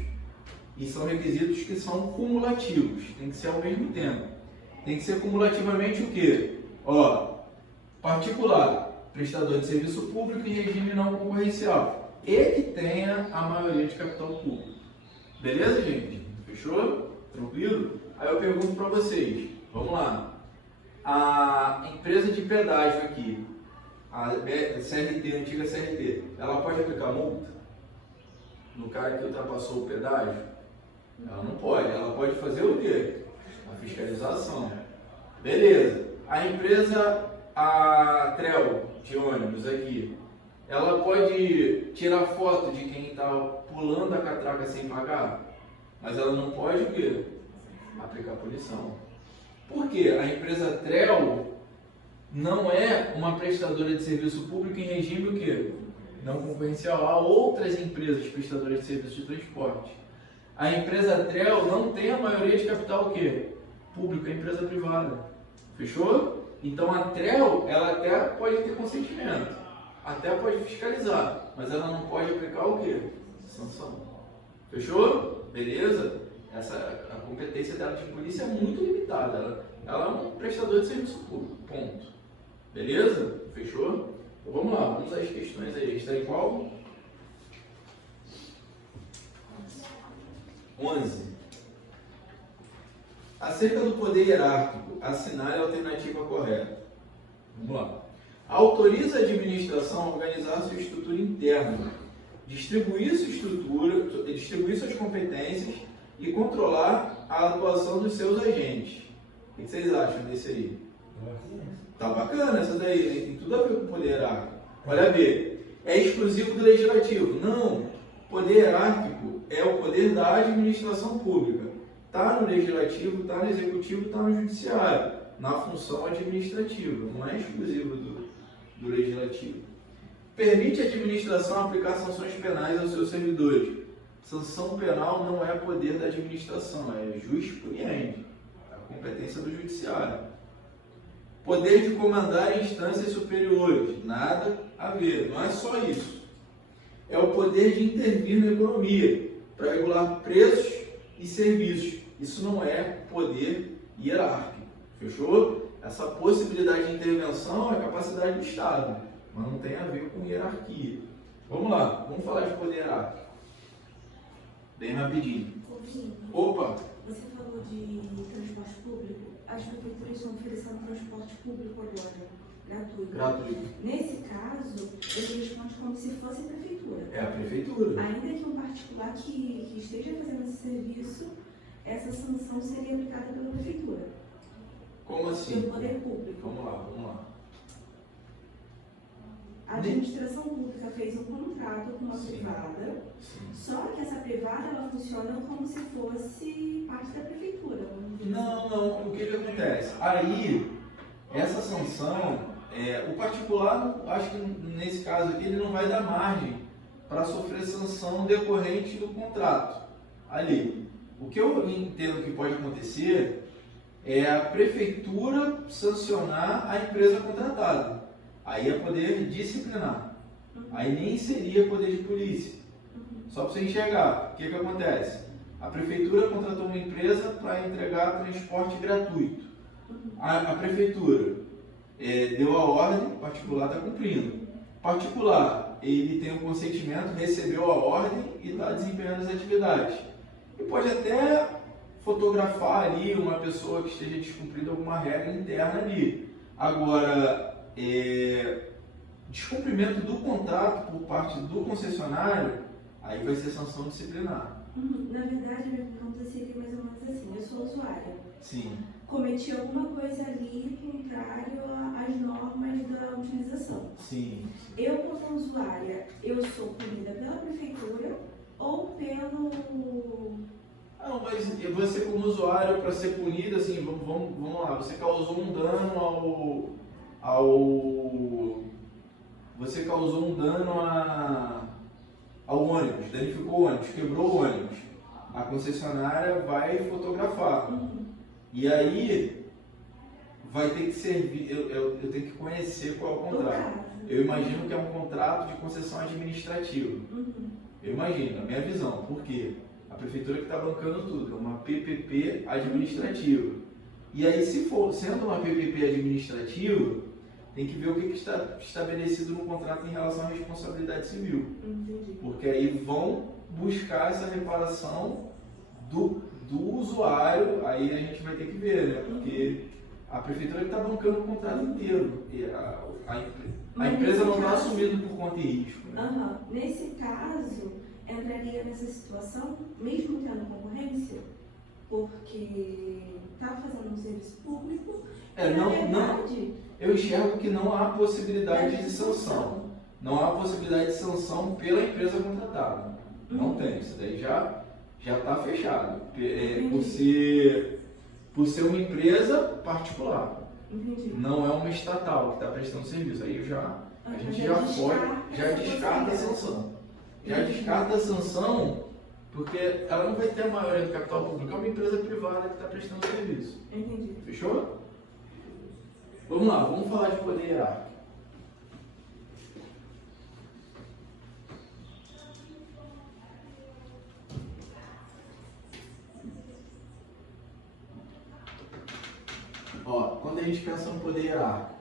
E são requisitos que são cumulativos, tem que ser ao mesmo tempo. Tem que ser cumulativamente o quê? Particular, prestador de serviço público em regime não concorrencial e que tenha a maioria de capital público. Beleza, gente? Fechou? Tranquilo? Aí eu pergunto para vocês, vamos lá. A empresa de pedágio aqui, a CRT, a antiga CRT, ela pode aplicar multa no cara que ultrapassou o pedágio? Ela não pode. Ela pode fazer o quê? A fiscalização. Beleza. A empresa, a Trel de ônibus aqui, ela pode tirar foto de quem está pulando a catraca sem pagar, mas ela não pode o quê? Aplicar punição. Por quê? A empresa Trel não é uma prestadora de serviço público em regime o quê? Não concorrencial. Há outras empresas prestadoras de serviço de transporte. A empresa Trel não tem a maioria de capital o quê? Público, é empresa privada. Fechou? Então a Trel, ela até pode ter consentimento, até pode fiscalizar, mas ela não pode aplicar o quê? Sanção. Fechou? Beleza? A competência dela de polícia é muito limitada. Ela é um prestador de serviço público. Ponto. Beleza? Fechou? Então vamos lá, vamos às questões aí. Está em qual? 11. Acerca do poder hierárquico, assinale a alternativa correta. Vamos lá. Autoriza a administração a organizar sua estrutura interna, distribuir suas competências e controlar a atuação dos seus agentes. O que vocês acham desse aí? Tá bacana essa daí, tem tudo a ver com o poder hierárquico. Olha B, é exclusivo do legislativo? Não. Poder hierárquico é o poder da administração pública. Está no legislativo, está no executivo, está no judiciário, na função administrativa, não é exclusivo do legislativo. Permite à administração aplicar sanções penais aos seus servidores. Sanção penal não é poder da administração, é jurisprudente, é a competência do judiciário. Poder de comandar instâncias superiores, nada a ver, não é só isso. É o poder de intervir na economia, para regular preços e serviços. Isso não é poder hierárquico. Fechou? Essa possibilidade de intervenção é a capacidade do Estado, mas não tem a ver com hierarquia. Vamos lá, vamos falar de poder hierárquico. Bem rapidinho. Opa! Você falou de transporte público. As prefeituras estão oferecendo transporte público agora, gratuito. Nesse caso, ele responde como se fosse a prefeitura. É a prefeitura. Ainda que um particular que esteja fazendo esse serviço, essa sanção seria aplicada pela prefeitura. Como assim? Pelo poder público. Vamos lá. A administração pública fez um contrato com uma Sim. privada, Sim. só que essa privada ela funciona como se fosse parte da prefeitura. Não. O que acontece? Aí, essa sanção, o particular, acho que nesse caso aqui, ele não vai dar margem para sofrer sanção decorrente do contrato ali. O que eu entendo que pode acontecer é a prefeitura sancionar a empresa contratada. Aí é poder disciplinar. Aí nem seria poder de polícia. Só para você enxergar, o que acontece? A prefeitura contratou uma empresa para entregar transporte gratuito. A prefeitura deu a ordem, o particular está cumprindo. O particular, ele tem o consentimento, recebeu a ordem e está desempenhando as atividades. E pode até fotografar ali uma pessoa que esteja descumprindo alguma regra interna ali. Agora, descumprimento do contrato por parte do concessionário, aí vai ser sanção disciplinar. Na verdade, a minha pergunta seria mais ou menos assim: eu sou usuária. Sim. cometi alguma coisa ali contrário às normas da utilização. Sim. Eu, como usuária, eu sou punida pela prefeitura ou pelo... Não, mas você como usuário, para ser punido, assim, vamos lá, você causou um dano você causou um dano ao ônibus, danificou o ônibus, quebrou o ônibus. A concessionária vai fotografar. E aí vai ter que servir, eu tenho que conhecer qual é o contrato. Eu imagino que é um contrato de concessão administrativa. Eu imagino, a minha visão. Por quê? A prefeitura que está bancando tudo, é uma PPP administrativa. E aí, se for sendo uma PPP administrativa, tem que ver o que está estabelecido no contrato em relação à responsabilidade civil. Porque aí vão buscar essa reparação do usuário, aí a gente vai ter que ver, né? Porque a prefeitura está bancando o contrato inteiro. E a empresa não está assumindo por conta e risco. Né? Nesse caso, entraria nessa situação, mesmo tendo concorrência, porque está fazendo um serviço público. Eu enxergo que não há possibilidade de sanção. Não há possibilidade de sanção pela empresa contratada. Não tem. Isso daí já está fechado. Por ser uma empresa particular. Não é uma estatal que está prestando serviço. Aí a gente já descarta a sanção. Já descarta a sanção porque ela não vai ter a maioria do capital público. É uma empresa privada que está prestando serviço. Entendi. Fechou? Vamos lá, vamos falar de poder hierárquico. Quando a gente pensa no poder hierárquico,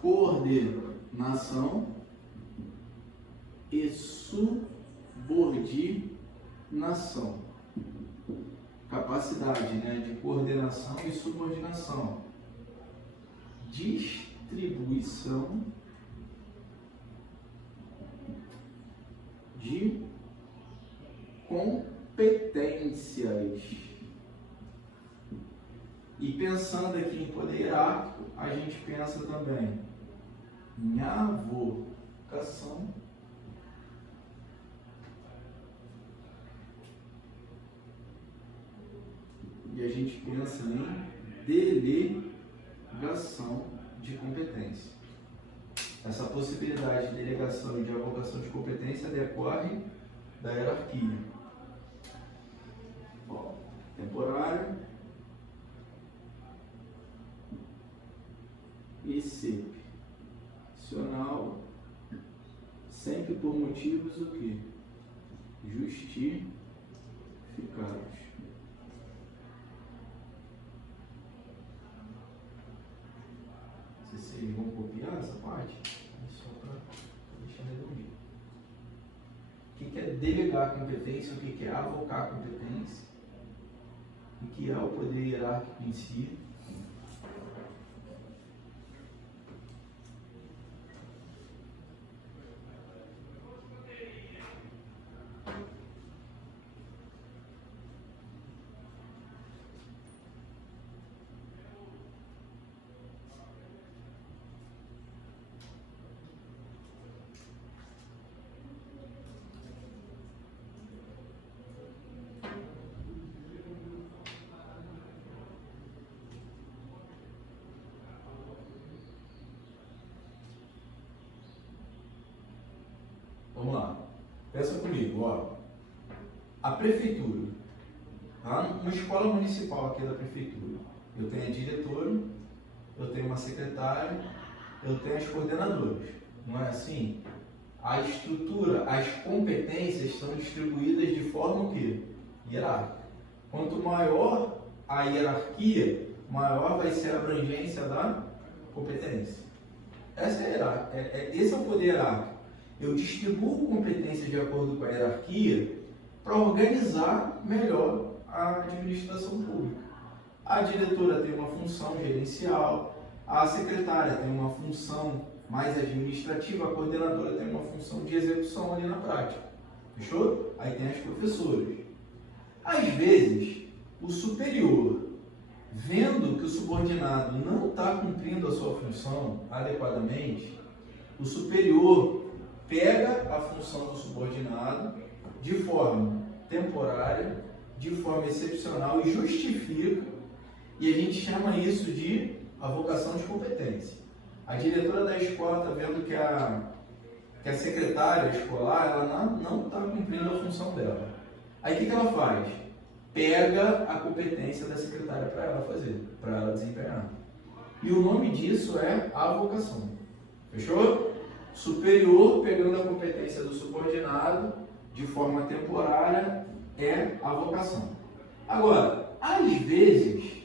coordenação e subordinação. Capacidade, né, de coordenação e subordinação. Distribuição de competências. E pensando aqui em poder hierárquico, a gente pensa também em avocação e a gente pensa em delegação de competência. Essa possibilidade de delegação e de avocação de competência decorre da hierarquia. Temporário, excepcional, sempre por motivos o quê? Justificados. Vocês vão copiar essa parte? Só para deixar redondinho. O que é delegar competência? O que é avocar competência? O que é o poder hierárquico em si? Vamos lá. Pensa comigo, A prefeitura, uma escola municipal aqui da prefeitura, eu tenho a diretora, eu tenho uma secretária, eu tenho as coordenadoras. Não é assim? A estrutura, as competências estão distribuídas de forma o quê? Hierárquica. Quanto maior a hierarquia, maior vai ser a abrangência da competência. Essa é a hierarquia, esse é o poder hierárquico. Eu distribuo competências de acordo com a hierarquia para organizar melhor a administração pública. A diretora tem uma função gerencial, a secretária tem uma função mais administrativa, a coordenadora tem uma função de execução ali na prática. Fechou? Aí tem as professoras. Às vezes, o superior, vendo que o subordinado não está cumprindo a sua função adequadamente, o superior pega a função do subordinado de forma temporária, de forma excepcional e justifica, e a gente chama isso de avocação de competência. A diretora da escola está vendo que a secretária escolar ela não está cumprindo a função dela. Aí o que ela faz? Pega a competência da secretária para ela fazer, para ela desempenhar. E o nome disso é avocação. Fechou? Superior pegando a competência do subordinado de forma temporária é avocação. Agora, às vezes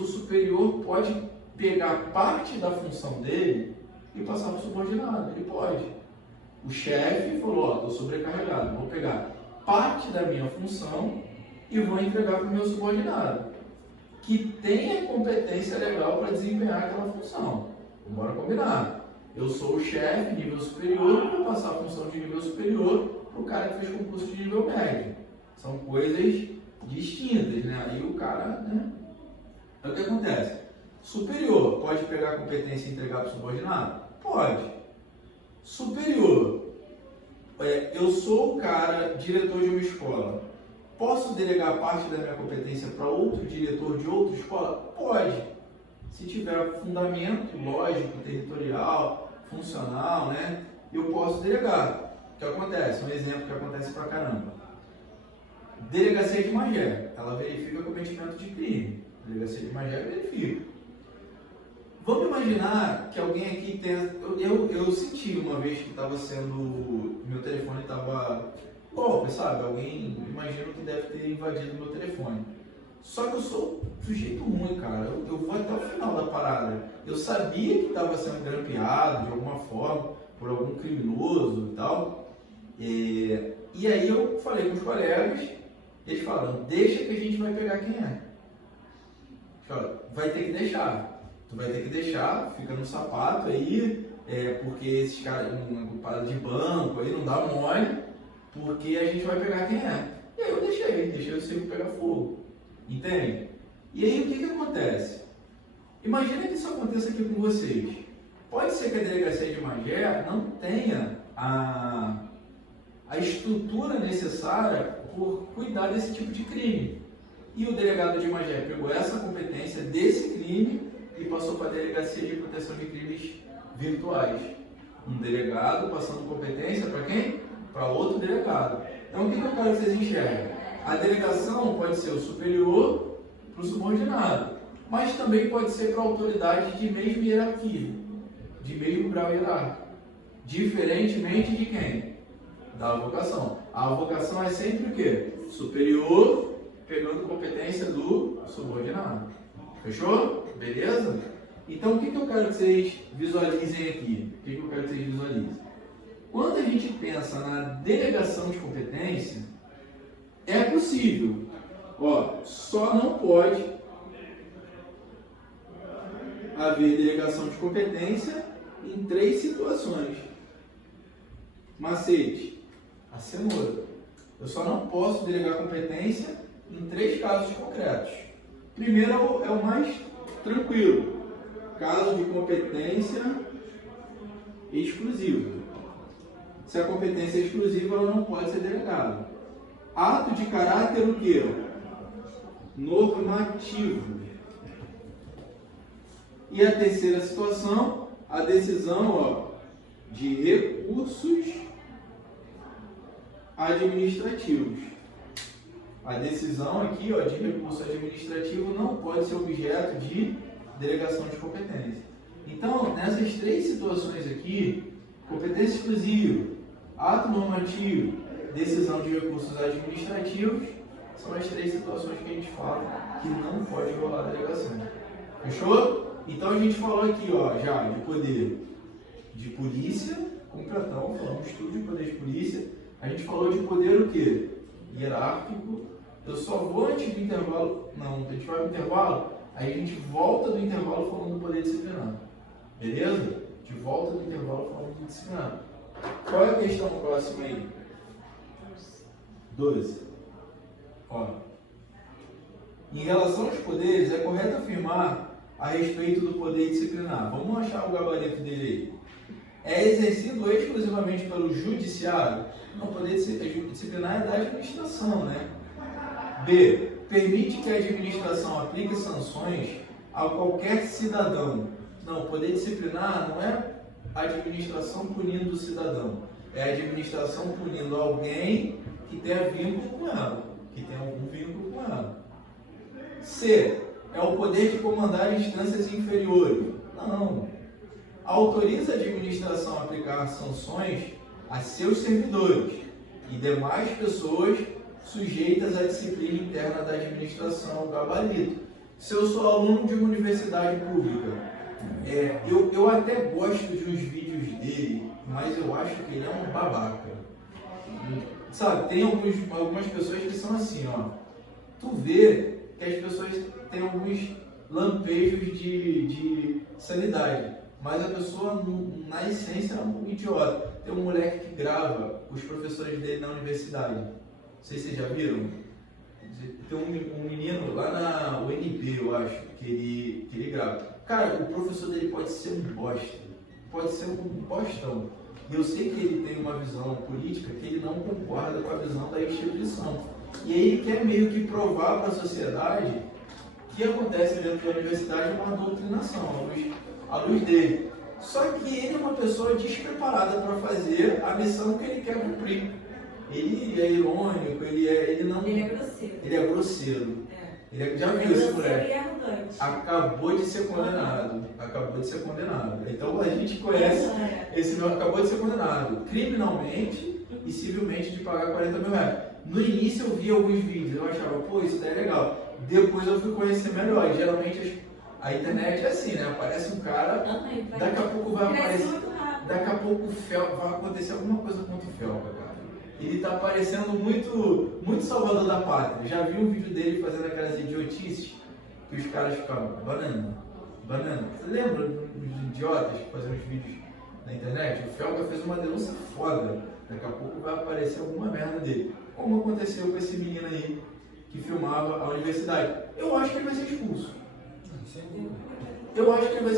o superior pode pegar parte da função dele e passar para o subordinado. Ele pode. O chefe falou, estou sobrecarregado, vou pegar parte da minha função e vou entregar para o meu subordinado, que tem a competência legal para desempenhar aquela função. Bora combinar. Eu sou o chefe, nível superior, vou passar a função de nível superior para o cara que fez concurso de nível médio. São coisas distintas, né? Aí o cara, né? Aí o que acontece? Superior pode pegar a competência e entregar para o subordinado? Pode. Superior, eu sou o cara, diretor de uma escola. Posso delegar parte da minha competência para outro diretor de outra escola? Pode. Se tiver fundamento lógico, territorial, funcional, né? Eu posso delegar. O que acontece? Um exemplo que acontece pra caramba. Delegacia de Magé, ela verifica cometimento de crime. Delegacia de Magé verifica. Vamos imaginar que alguém aqui tenha... Eu senti uma vez que estava sendo... Meu telefone estava... golpe, sabe? Alguém, imagino que deve ter invadido meu telefone. Só que eu sou sujeito ruim, cara. Eu vou até o final da parada. Eu sabia que estava sendo grampeado de alguma forma por algum criminoso e tal. E aí eu falei com os colegas, eles falaram, deixa que a gente vai pegar quem é. Falaram, vai ter que deixar. Tu vai ter que deixar, fica no sapato aí, porque esses caras, uma parada de banco aí, não dá mole, porque a gente vai pegar quem é. E aí eu deixei o circo pegar fogo. Entende? E aí o que acontece? Imagina que isso aconteça aqui com vocês. Pode ser que a delegacia de Magé não tenha a estrutura necessária por cuidar desse tipo de crime. E o delegado de Magé pegou essa competência desse crime e passou para a Delegacia de Proteção de Crimes Virtuais. Um delegado passando competência para quem? Para outro delegado. Então o que eu quero que vocês enxerguem? A delegação pode ser o superior para o subordinado, mas também pode ser para autoridade de mesma hierarquia, de mesmo grau hierárquico, diferentemente de quem? Da avocação. A avocação é sempre o quê? Superior pegando competência do subordinado. Fechou? Beleza? Então o que eu quero que vocês visualizem aqui? O que eu quero que vocês visualizem? Quando a gente pensa na delegação de competência, é possível. Só não pode haver delegação de competência em 3 situações. Macete, a cenoura. Eu só não posso delegar competência em 3 casos concretos. Primeiro é o mais tranquilo. Caso de competência exclusiva. Se a competência é exclusiva, ela não pode ser delegada. Ato de caráter o quê? Normativo. E a terceira situação, a decisão de recursos administrativos. A decisão aqui de recurso administrativo não pode ser objeto de delegação de competência. Então, nessas 3 situações aqui, competência exclusiva, ato normativo, decisão de recursos administrativos, são as 3 situações que a gente fala que não pode rolar a delegação. Fechou? Então a gente falou aqui já de poder de polícia, completão, falamos tudo de poder de polícia. A gente falou de poder o quê? Hierárquico. Eu só vou antes do intervalo, não, a gente vai pro intervalo, aí a gente volta do intervalo falando do poder disciplinar. Beleza? De volta do intervalo falando do disciplinar. Qual é a questão próxima aí? 12. Ó, em relação aos poderes, é correto afirmar a respeito do poder disciplinar. Vamos achar o gabarito dele aí. É exercido exclusivamente pelo judiciário? Não, o poder disciplinar é da administração, né? B. Permite que a administração aplique sanções a qualquer cidadão. Não, o poder disciplinar não é a administração punindo o cidadão. É a administração punindo alguém que tenha vínculo com ela, que tenha algum vínculo com ela. C. É o poder de comandar instâncias inferiores. Não. Autoriza a administração a aplicar sanções a seus servidores e demais pessoas sujeitas à disciplina interna da administração, gabarito. Se eu sou aluno de uma universidade pública, eu até gosto de uns vídeos dele, mas eu acho que ele é um babaca. Sabe, tem algumas pessoas que são assim, ó. Tu vê que as pessoas têm alguns lampejos de sanidade, mas a pessoa, na essência, é um idiota. Tem um moleque que grava os professores dele na universidade. Não sei se vocês já viram. Tem um menino lá na UNB, eu acho, que ele grava. Cara, o professor dele pode ser um bosta. Pode ser um bostão. E eu sei que ele tem uma visão política que ele não concorda com a visão da instituição. E aí ele quer meio que provar para a sociedade que acontece dentro da universidade uma doutrinação, à luz dele. Só que ele é uma pessoa despreparada para fazer a missão que ele quer cumprir. Ele é irônico, ele é grosseiro. Ele é grosseiro. Já viu esse moleque? Acabou de ser condenado. Então a gente conhece esse meu, acabou de ser condenado criminalmente e civilmente de pagar 40 mil reais. No início eu vi alguns vídeos, eu achava, pô, isso daí é legal. Depois eu fui conhecer melhor. E geralmente a internet é assim, né? Aparece um cara, daqui a pouco vai aparecer. Daqui a pouco vai acontecer alguma coisa contra o Felpa, cara. Ele tá parecendo muito salvador da pátria. Já vi um vídeo dele fazendo aquelas idiotices que os caras ficavam, banana. Você lembra dos idiotas que faziam os vídeos na internet? O Felga fez uma denúncia foda. Daqui a pouco vai aparecer alguma merda dele. Como aconteceu com esse menino aí que filmava a universidade. Eu acho que ele vai ser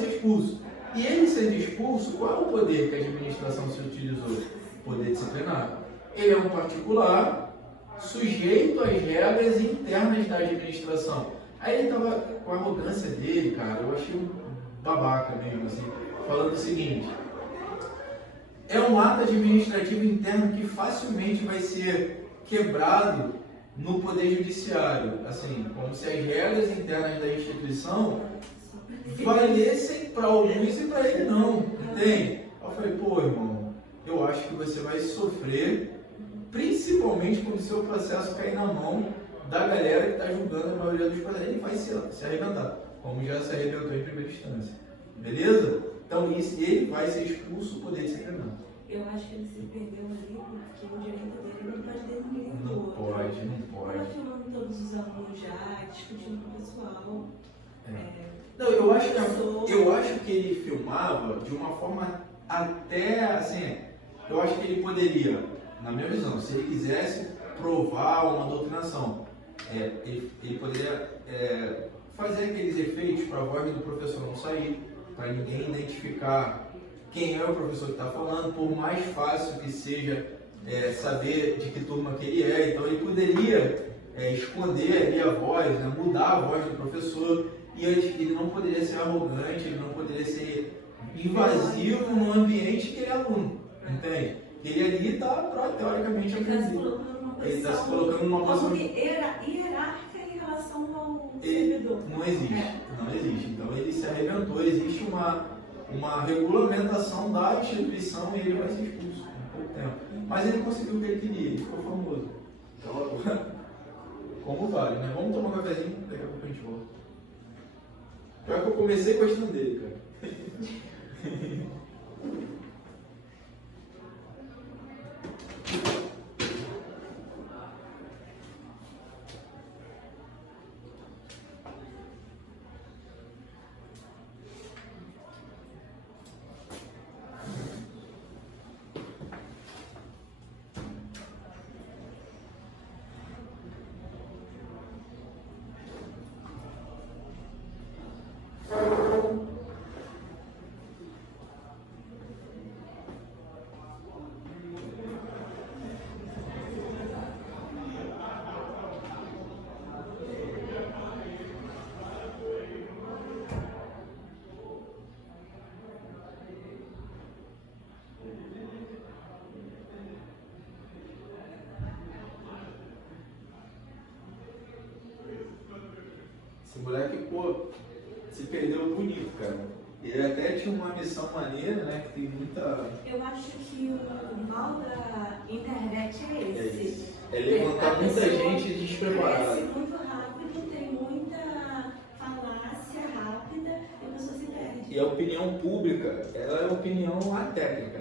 expulso. E ele sendo expulso, qual é o poder que a administração se utilizou? Poder disciplinar. Ele é um particular sujeito às regras internas da administração. Aí ele tava com a arrogância dele, cara, eu achei um babaca mesmo, assim, falando o seguinte: é um ato administrativo interno que facilmente vai ser quebrado no poder judiciário, assim, como se as regras internas da instituição valessem para alguns e para ele não, entende? Eu falei, pô, irmão, eu acho que você vai sofrer, principalmente quando o seu processo cair na mão da galera que está julgando a maioria dos processos. Ele vai se arrebentar, como já se arrebentou em primeira instância. Beleza? Então, ele vai ser expulso, o poder disciplinar. Eu acho que ele se perdeu ali porque o direito dele não pode ter ninguém. Não pode. Tá filmando todos os alunos já, discutindo com o pessoal. Não, eu acho que ele filmava de uma forma até assim. Eu acho que ele poderia, na minha visão, se ele quisesse provar uma doutrinação, ele poderia fazer aqueles efeitos para a voz do professor não sair, para ninguém identificar quem é o professor que está falando, por mais fácil que seja saber de que turma que ele é. Então ele poderia esconder ali a voz, né, mudar a voz do professor, e ele não poderia ser arrogante, ele não poderia ser invasivo no ambiente que ele é aluno, entende? Ele ali está, teoricamente, aprendendo. Ele está se colocando numa posição hierárquica em relação ao servidor. Não existe. Então ele se arrebentou, existe uma regulamentação da instituição e ele vai ser expulso em pouco tempo. Mas ele conseguiu o que ele queria, ele ficou famoso. Então, como vale, né? Vamos tomar um cafezinho, daqui a pouco a gente volta. Pior que eu comecei gostando dele, cara. Esse moleque, pô, se perdeu bonito, cara. Ele até tinha uma missão maneira, né? Que tem muita. Eu acho que o mal da internet é esse. É levantar muita gente Cresce despreparada. muito rápido, tem muita falácia rápida e a pessoa se perde. E a opinião pública, ela é opinião atécnica.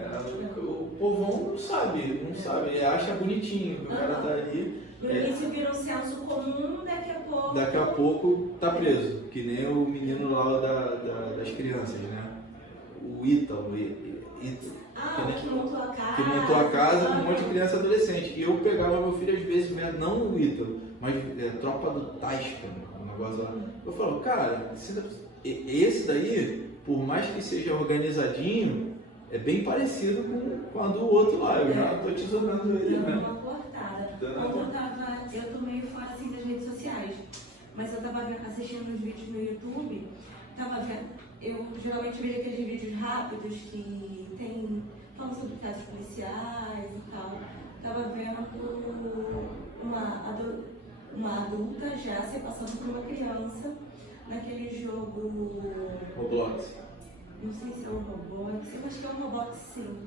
O povão não sabe, ele acha bonitinho, que o cara tá ali. No início vira um senso comum, Daqui a pouco tá preso, que nem o menino lá das crianças, né? O Ítalo, que montou a casa. Que montou a casa com um monte de criança e adolescente. E eu pegava meu filho às vezes vendo, não o Ítalo, mas Tropa do Tasca, um negócio lá. Eu falo, cara, esse daí, por mais que seja organizadinho, é bem parecido com a do outro lá. Eu já tô tesourando ele, né? Uma cortada. Eu tô meio fora assim das redes sociais, mas eu tava assistindo uns vídeos no YouTube, eu geralmente vejo aqueles vídeos rápidos que tem, falam sobre casos policiais e tal. Tava vendo uma adulta já se passando por uma criança naquele jogo Roblox. Não sei se é um Roblox, eu acho que é um Roblox sim.